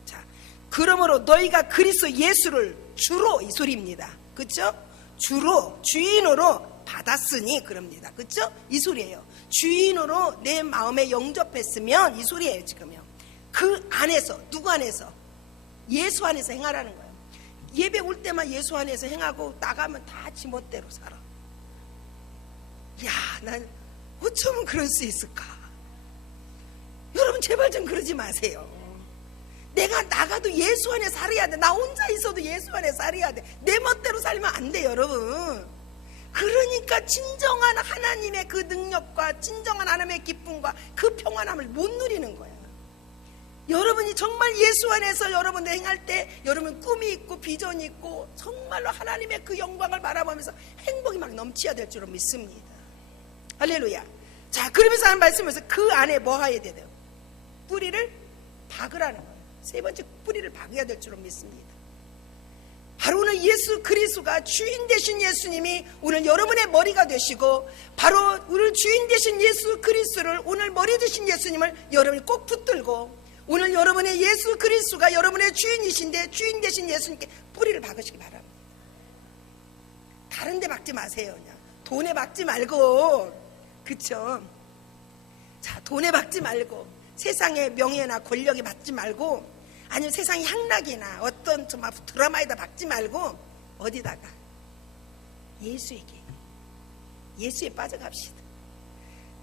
자, 그러므로 너희가 그리스도 예수를 주로, 이 소리입니다. 그렇죠? 주로, 주인으로 받았으니 그럽니다. 그렇죠? 이 소리예요. 주인으로 내 마음에 영접했으면 이 소리예요. 지금요. 그 안에서, 누구 안에서? 예수 안에서 행하라는 거예요. 예배 올 때만 예수 안에서 행하고 나가면 다 지멋대로 살아. 야, 난 어쩌면 그럴 수 있을까? 여러분 제발 좀 그러지 마세요. 내가 나가도 예수 안에 살아야 돼. 나 혼자 있어도 예수 안에 살아야 돼. 내 멋대로 살면 안 돼, 여러분. 그러니까 진정한 하나님의 그 능력과 진정한 하나님의 기쁨과 그 평안함을 못 누리는 거야. 여러분이 정말 예수 안에서 여러분들 행할 때 여러분 꿈이 있고 비전이 있고 정말로 하나님의 그 영광을 바라보면서 행복이 막 넘쳐야 될 줄로 믿습니다. 할렐루야. 자, 그러면서 하는 말씀에서 그 안에 뭐 해야 돼요? 뿌리를 박으라는 거예요. 세 번째 뿌리를 박아야 될 줄로 믿습니다. 바로 오늘 예수 그리스도가 주인 되신 예수님이 오늘 여러분의 머리가 되시고, 바로 오늘 주인 되신 예수 그리스도를, 오늘 머리 되신 예수님을 여러분이 꼭 붙들고, 오늘 여러분의 예수 그리스도가 여러분의 주인이신데 주인 되신 예수님께 뿌리를 박으시기 바랍니다. 다른 데 박지 마세요. 그냥 돈에 박지 말고, 그쵸? 자, 돈에 박지 말고, 세상의 명예나 권력에 박지 말고, 아니면 세상의 향락이나 어떤 드라마에다 박지 말고, 어디다가 예수에게, 예수에 빠져갑시다.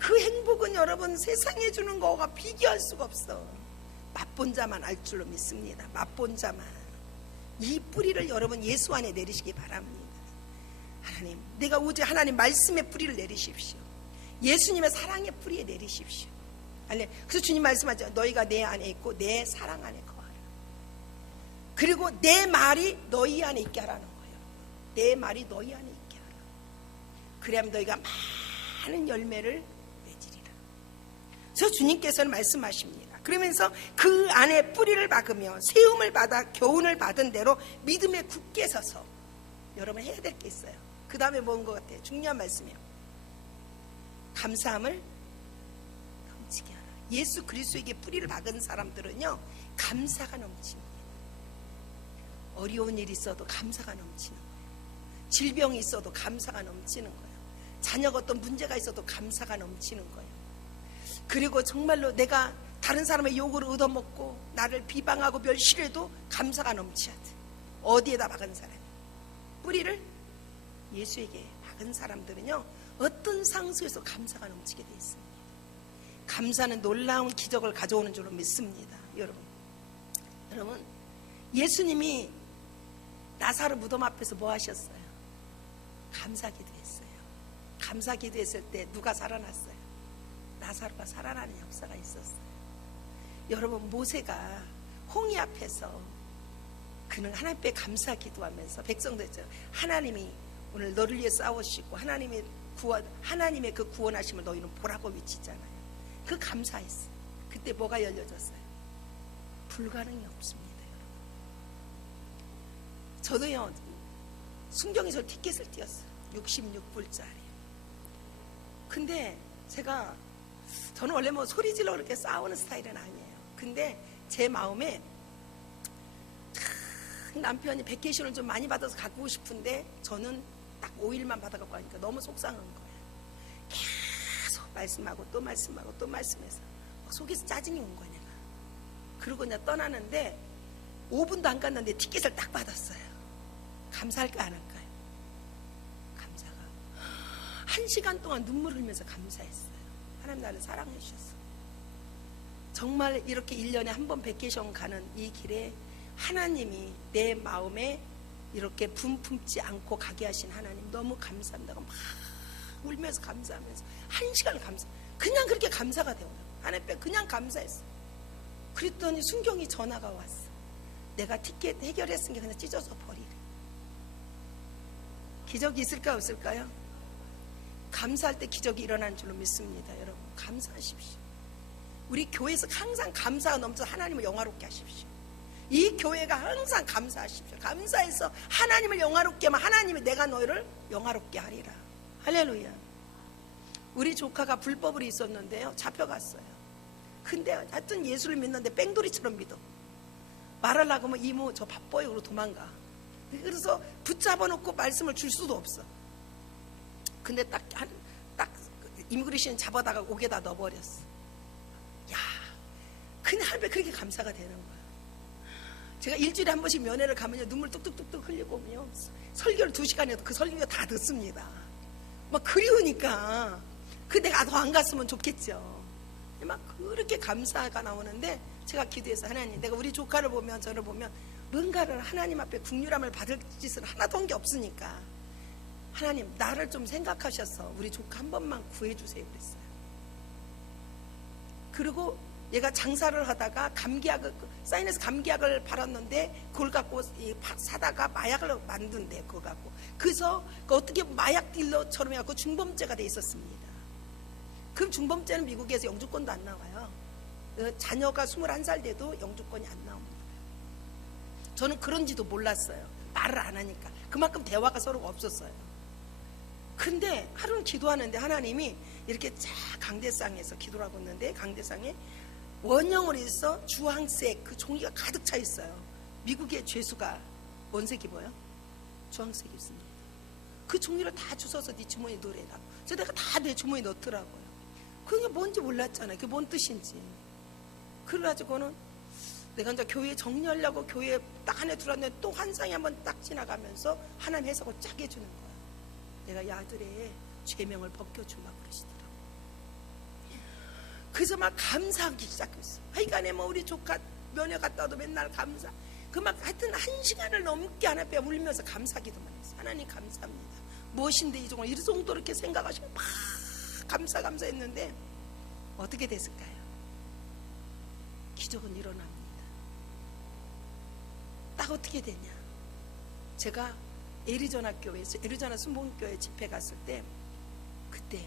그 행복은 여러분 세상에 주는 거와 비교할 수가 없어. 맛본 자만 알 줄로 믿습니다. 맛본 자만. 이 뿌리를 여러분 예수 안에 내리시기 바랍니다. 하나님, 내가 오직 하나님 말씀의 뿌리를 내리십시오. 예수님의 사랑의 뿌리에 내리십시오. 그래서 주님 말씀하죠. 너희가 내 안에 있고 내 사랑 안에 거하라. 그리고 내 말이 너희 안에 있게 하라는 거예요. 내 말이 너희 안에 있게 하라. 그래야만 너희가 많은 열매를 맺으리라. 그래서 주님께서는 말씀하십니다. 그러면서 그 안에 뿌리를 박으며 세움을 받아 교훈을 받은 대로 믿음에 굳게 서서, 여러분 해야 될 게 있어요. 그 다음에 뭔 것 같아요? 중요한 말씀이에요. 감사함을 넘치게 하라. 예수 그리스도에게 뿌리를 박은 사람들은요, 감사가 넘치는 거예요. 어려운 일이 있어도 감사가 넘치는 거예요. 질병이 있어도 감사가 넘치는 거예요. 자녀가 어떤 문제가 있어도 감사가 넘치는 거예요. 그리고 정말로 내가 다른 사람의 욕을 얻어먹고 나를 비방하고 멸시해도 감사가 넘쳐야 돼. 어디에다 박은 사람? 뿌리를 예수에게 박은 사람들은요, 어떤 상황에서 감사가 넘치게 돼 있습니다. 감사는 놀라운 기적을 가져오는 줄로 믿습니다. 여러분 예수님이 나사로 무덤 앞에서 뭐 하셨어요? 감사 기도했어요. 감사 기도했을 때 누가 살아났어요? 나사로가 살아나는 역사가 있었어요. 여러분, 모세가 홍해 앞에서 그는 하나님 앞에 감사 기도하면서 백성들 했죠. 하나님이 오늘 너를 위해 싸우시고 하나님의 그 구원하심을 너희는 보라고 외치잖아요. 그 감사했어요. 그때 뭐가 열려졌어요? 불가능이 없습니다. 여러분, 저도요 순경에서 티켓을 띄었어요. 66불짜리. 근데 저는 원래 뭐 소리질러 그렇게 싸우는 스타일은 아니에요. 근데 제 마음에 남편이 베케이션을 좀 많이 받아서 갖고 싶은데 저는 딱 5일만 받아갖고 하니까 너무 속상한 거예요. 계속 말씀하고 또 말씀하고 또 말씀해서 속에서 짜증이 온 거야 내가. 그러고 그냥 떠나는데 5분도 안 갔는데 티켓을 딱 받았어요. 감사할까 안 할까요? 감사가 1시간 동안 눈물 흘리면서 감사했어요. 하나님 나를 사랑해 주셨어. 정말 이렇게 1년에 한 번 베케이션 가는 이 길에 하나님이 내 마음에 이렇게 분품지 않고 가게 하신 하나님 너무 감사합니다. 막 울면서 감사하면서 1시간 감사, 그냥 그렇게 감사가 되어요. 하나님 앞에 그냥 감사했어. 그랬더니 순경이 전화가 왔어. 내가 티켓 해결했으니까 그냥 찢어서 버리래. 기적이 있을까 없을까요? 감사할 때 기적이 일어나는 줄로 믿습니다. 여러분, 감사하십시오. 우리 교회에서 항상 감사가 넘쳐 하나님을 영화롭게 하십시오. 이 교회가 항상 감사하십시오. 감사해서 하나님을 영화롭게 하면 하나님이 내가 너희를 영화롭게 하리라. 할렐루야. 우리 조카가 불법으로 있었는데요, 잡혀갔어요. 근데 하여튼 예수를 믿는데 뺑돌이처럼 믿어. 말하려고 하면 이모 저 바빠요 그러고 도망가. 그래서 붙잡아 놓고 말씀을 줄 수도 없어. 근데 딱 이미그레이션 잡아다가 옥에다 넣어버렸어. 야, 그냥 하루에 그렇게 감사가 되는 거야. 제가 일주일에 한 번씩 면회를 가면요, 눈물 뚝뚝뚝뚝 흘리고 오면요, 설교를 2시간 해도 그 설교 다 듣습니다. 막 그리우니까 내가 더 안 갔으면 좋겠죠. 막 그렇게 감사가 나오는데 제가 기도해서 하나님, 내가 우리 조카를 보면 저를 보면 뭔가를 하나님 앞에 국률함을 받을 짓은 하나도 한 게 없으니까 하나님 나를 좀 생각하셔서 우리 조카 한 번만 구해주세요 그랬어요. 그리고 얘가 장사를 하다가 감기약을 사인해서 감기약을 팔았는데 그걸 갖고 사다가 마약을 만든대. 그거 갖고 그래서 어떻게 마약 딜러처럼 해갖고 중범죄가 돼 있었습니다. 그럼 중범죄는 미국에서 영주권도 안 나와요. 자녀가 21살 돼도 영주권이 안 나옵니다. 저는 그런지도 몰랐어요. 말을 안 하니까. 그만큼 대화가 서로가 없었어요. 근데 하루는 기도하는데 하나님이 이렇게 강대상에서 기도를 하고 있는데 강대상에 원형으로 있어 주황색 그 종이가 가득 차 있어요. 미국의 죄수가 뭔 색이 뭐예요? 주황색이 있습니다. 그 종이를 다 주워서 네 주머니에 넣으래라. 그래서 내가 다 내 주머니에 넣더라고요. 그게 뭔지 몰랐잖아요. 그게 뭔 뜻인지. 그래가지고는 내가 이제 교회 정리하려고 교회에 딱 한 해 들어왔는데 또 환상이 한번 딱 지나가면서 하나님 해석을 쫙 해주는 거야. 내가 야들의 죄명을 벗겨주려고 그러시더라고. 그래서 막 감사하기 시작했어. 하여간에 뭐 우리 조카 면회 갔다 와도 맨날 감사. 그 막 하여튼 1시간을 넘게 하나님 앞에 울면서 감사기도만 했어. 하나님 감사합니다. 무엇인데 이 정도로 이렇게 생각하시고 막 감사했는데 어떻게 됐을까요? 기적은 일어납니다. 딱 어떻게 되냐, 제가 애리조나 순복음교회 집회 갔을 때, 그때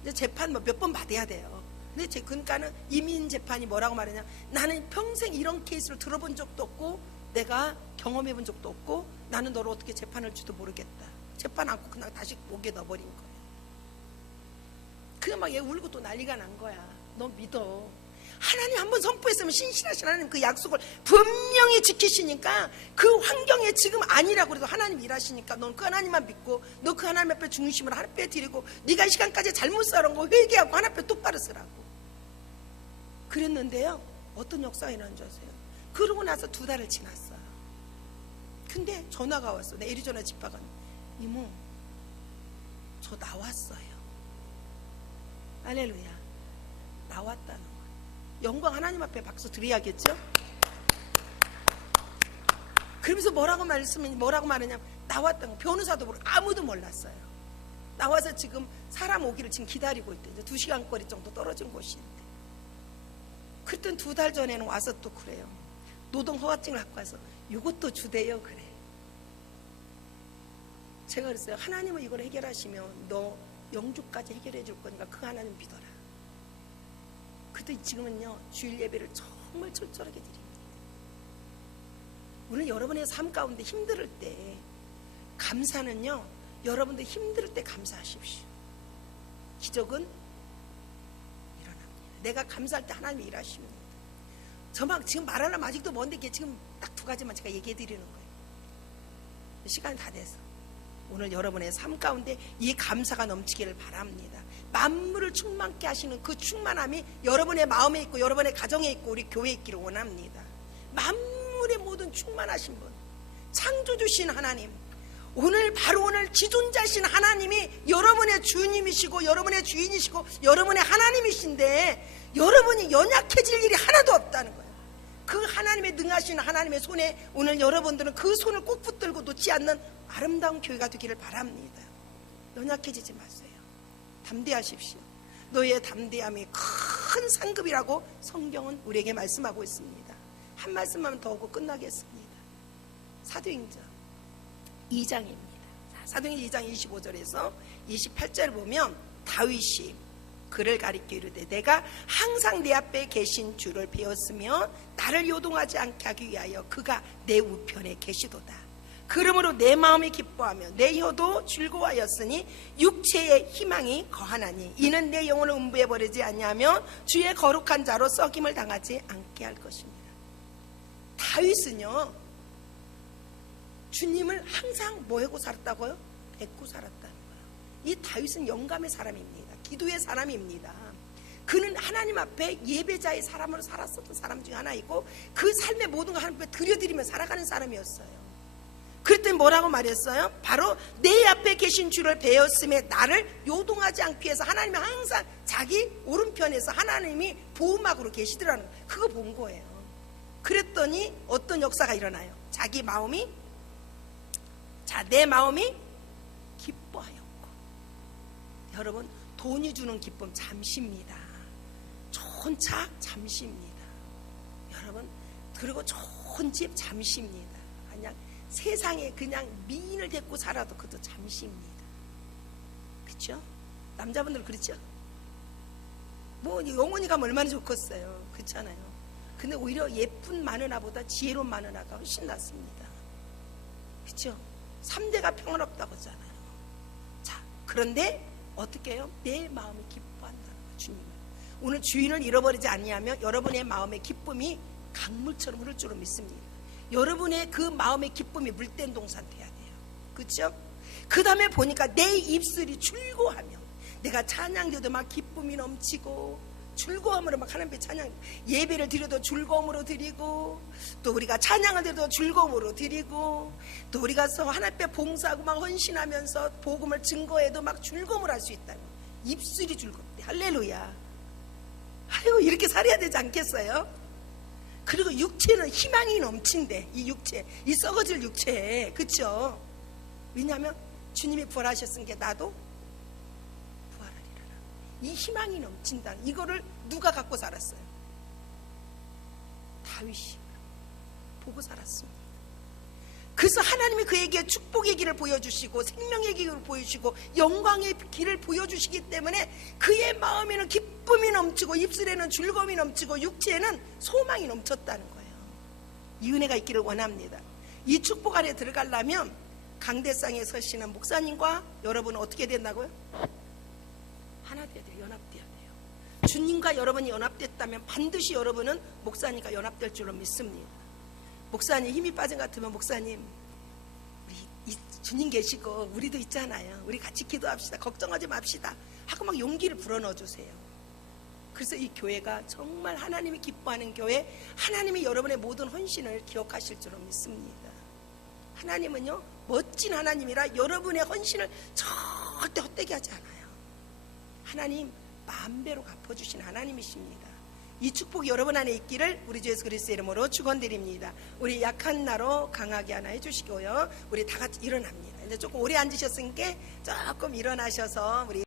이제 재판 몇 번 받아야 돼요. 근데 그러니까는 이민 재판이 뭐라고 말하냐, 나는 평생 이런 케이스를 들어본 적도 없고 내가 경험해 본 적도 없고 나는 너를 어떻게 재판할지도 모르겠다. 재판 않고 그냥 다시 목에 넣어버린 거예요. 그냥 막 얘 울고 또 난리가 난 거야. 너 믿어. 하나님 한번 선포했으면 신실하신 하나님 그 약속을 분명히 지키시니까, 그 환경에 지금 아니라고 그래도 하나님 일하시니까 넌 그 하나님만 믿고 너 그 하나님 앞에 중심을 하나님 앞에 드리고, 네가 이 시간까지 잘못 살아온 거 회개하고 하나님 앞에 똑바로 쓰라고 그랬는데요, 어떤 역사가 일어난 줄 아세요? 그러고 나서 2달을 지났어요. 근데 전화가 왔어. 내 애리조나 집회관, 이모 저 나왔어요. 할렐루야. 나왔다는 거야. 영광 하나님 앞에 박수 드려야겠죠? 그러면서 뭐라고 말하냐면 나왔다는 거. 변호사도 모르고 아무도 몰랐어요. 나와서 지금 사람 오기를 지금 기다리고 있대. 이제 2시간 거리 정도 떨어진 곳인데, 그랬더니 2달 전에는 와서 또 그래요. 노동 허가증을 갖고 와서 이것도 주대요. 그래. 제가 그랬어요. 하나님은 이걸 해결하시면 너 영주까지 해결해 줄 거니까 그 하나님 믿어라. 그때 지금은요, 주일 예배를 정말 철저하게 드립니다. 오늘 여러분의 삶 가운데 힘들 때 감사는요, 여러분들 힘들 때 감사하십시오. 기적은 내가 감사할 때 하나님이 일하십니다. 저막 지금 말하려면 아직도 먼데, 지금 딱 2가지만 제가 얘기해 드리는 거예요. 시간이 다 돼서 오늘 여러분의 삶 가운데 이 감사가 넘치기를 바랍니다. 만물을 충만케 하시는 그 충만함이 여러분의 마음에 있고 여러분의 가정에 있고 우리 교회에 있기를 원합니다. 만물의 모든 충만하신 분, 창조주신 하나님, 바로 오늘 지존자신 하나님이 여러분의 주님이시고 여러분의 주인이시고 여러분의 하나님이신데, 여러분이 연약해질 일이 하나도 없다는 거예요. 그 하나님의 능하신 하나님의 손에 오늘 여러분들은 그 손을 꼭 붙들고 놓지 않는 아름다운 교회가 되기를 바랍니다. 연약해지지 마세요. 담대하십시오. 너의 담대함이 큰 상급이라고 성경은 우리에게 말씀하고 있습니다. 한 말씀만 더 하고 끝나겠습니다. 사도행전 2장입니다. 사도행전 2장 25절에서 28절을 보면 다윗이 그를 가리켜 이르되 내가 항상 내 앞에 계신 주를 배웠으며 나를 요동하지 않게 하기 위하여 그가 내 우편에 계시도다. 그러므로 내 마음이 기뻐하며 내 혀도 즐거워하였으니 육체의 희망이 거하나니 이는 내 영혼을 음부해버리지 아니하며 주의 거룩한 자로 썩임을 당하지 않게 할 것입니다. 다윗은요, 주님을 항상 뭐 하고 살았다고요? 뵙고 살았다는 거예요. 이 다윗은 영감의 사람입니다. 기도의 사람입니다. 그는 하나님 앞에 예배자의 사람으로 살았었던 사람 중에 하나이고 그 삶의 모든 걸 하나님 앞에 드려드리며 살아가는 사람이었어요. 그랬더니 뭐라고 말했어요? 바로 내 앞에 계신 주를 배웠음에 나를 요동하지 않기 위해서 하나님이 항상 자기 오른편에서 하나님이 보호막으로 계시더라는 거예요. 그거 본 거예요. 그랬더니 어떤 역사가 일어나요? 내 마음이 기뻐하였고. 여러분, 돈이 주는 기쁨 잠시입니다. 좋은 차 잠시입니다. 여러분, 그리고 좋은 집 잠시입니다. 그냥 세상에 그냥 미인을 데리고 살아도 그것도 잠시입니다. 그렇죠? 남자분들 그렇죠? 뭐 영혼이 가면 얼마나 좋겠어요. 그렇잖아요. 근데 오히려 예쁜 마누라보다 지혜로운 마누라가 훨씬 낫습니다. 그렇죠? 3대가 평화롭다고 하잖아요. 자, 그런데 어떻게 해요? 내 마음이 기뻐한다는 거예요. 주님을. 오늘 주인을 잃어버리지 아니하면 여러분의 마음의 기쁨이 강물처럼 흐를 줄로 믿습니다. 여러분의 그 마음의 기쁨이 물된 동산 돼야 돼요. 그렇죠? 그 다음에 보니까 내 입술이 즐거워하며, 내가 찬양해도 막 기쁨이 넘치고 즐거움으로 막 하나님께 찬양, 예배를 드려도 즐거움으로 드리고, 또 우리가 찬양을 드려도 즐거움으로 드리고, 또 우리가 하나님께 봉사하고 막 헌신하면서 복음을 증거해도 막 즐거움을 할 수 있다고. 입술이 즐겁대. 할렐루야. 아이고, 이렇게 살아야 되지 않겠어요? 그리고 육체는 희망이 넘친대. 이 육체, 이 썩어질 육체에. 그쵸? 왜냐하면 주님이 부활하셨으니까 나도 이 희망이 넘친다. 이거를 누가 갖고 살았어요? 다윗이 보고 살았습니다. 그래서 하나님이 그에게 축복의 길을 보여주시고 생명의 길을 보여주시고 영광의 길을 보여주시기 때문에 그의 마음에는 기쁨이 넘치고 입술에는 즐거움이 넘치고 육체에는 소망이 넘쳤다는 거예요. 이 은혜가 있기를 원합니다. 이 축복 안에 들어가려면 강대상에 서시는 목사님과 여러분은 어떻게 된다고요? 하나 돼야 돼요. 연합돼야 돼요. 주님과 여러분이 연합됐다면 반드시 여러분은 목사님과 연합될 줄로 믿습니다. 목사님 힘이 빠진 것 같으면 목사님 우리 주님 계시고 우리도 있잖아요. 우리 같이 기도합시다. 걱정하지 맙시다 하고 막 용기를 불어넣어 주세요. 그래서 이 교회가 정말 하나님이 기뻐하는 교회, 하나님이 여러분의 모든 헌신을 기억하실 줄로 믿습니다. 하나님은요 멋진 하나님이라 여러분의 헌신을 절대 헛되게 하지 않아요. 하나님 만배로 갚아주신 하나님이십니다. 이 축복이 여러분 안에 있기를 우리 주 예수 그리스도의 이름으로 축원드립니다. 우리 약한 나로 강하게 하나 해주시고요. 우리 다 같이 일어납니다. 이제 조금 오래 앉으셨으니까 조금 일어나셔서 우리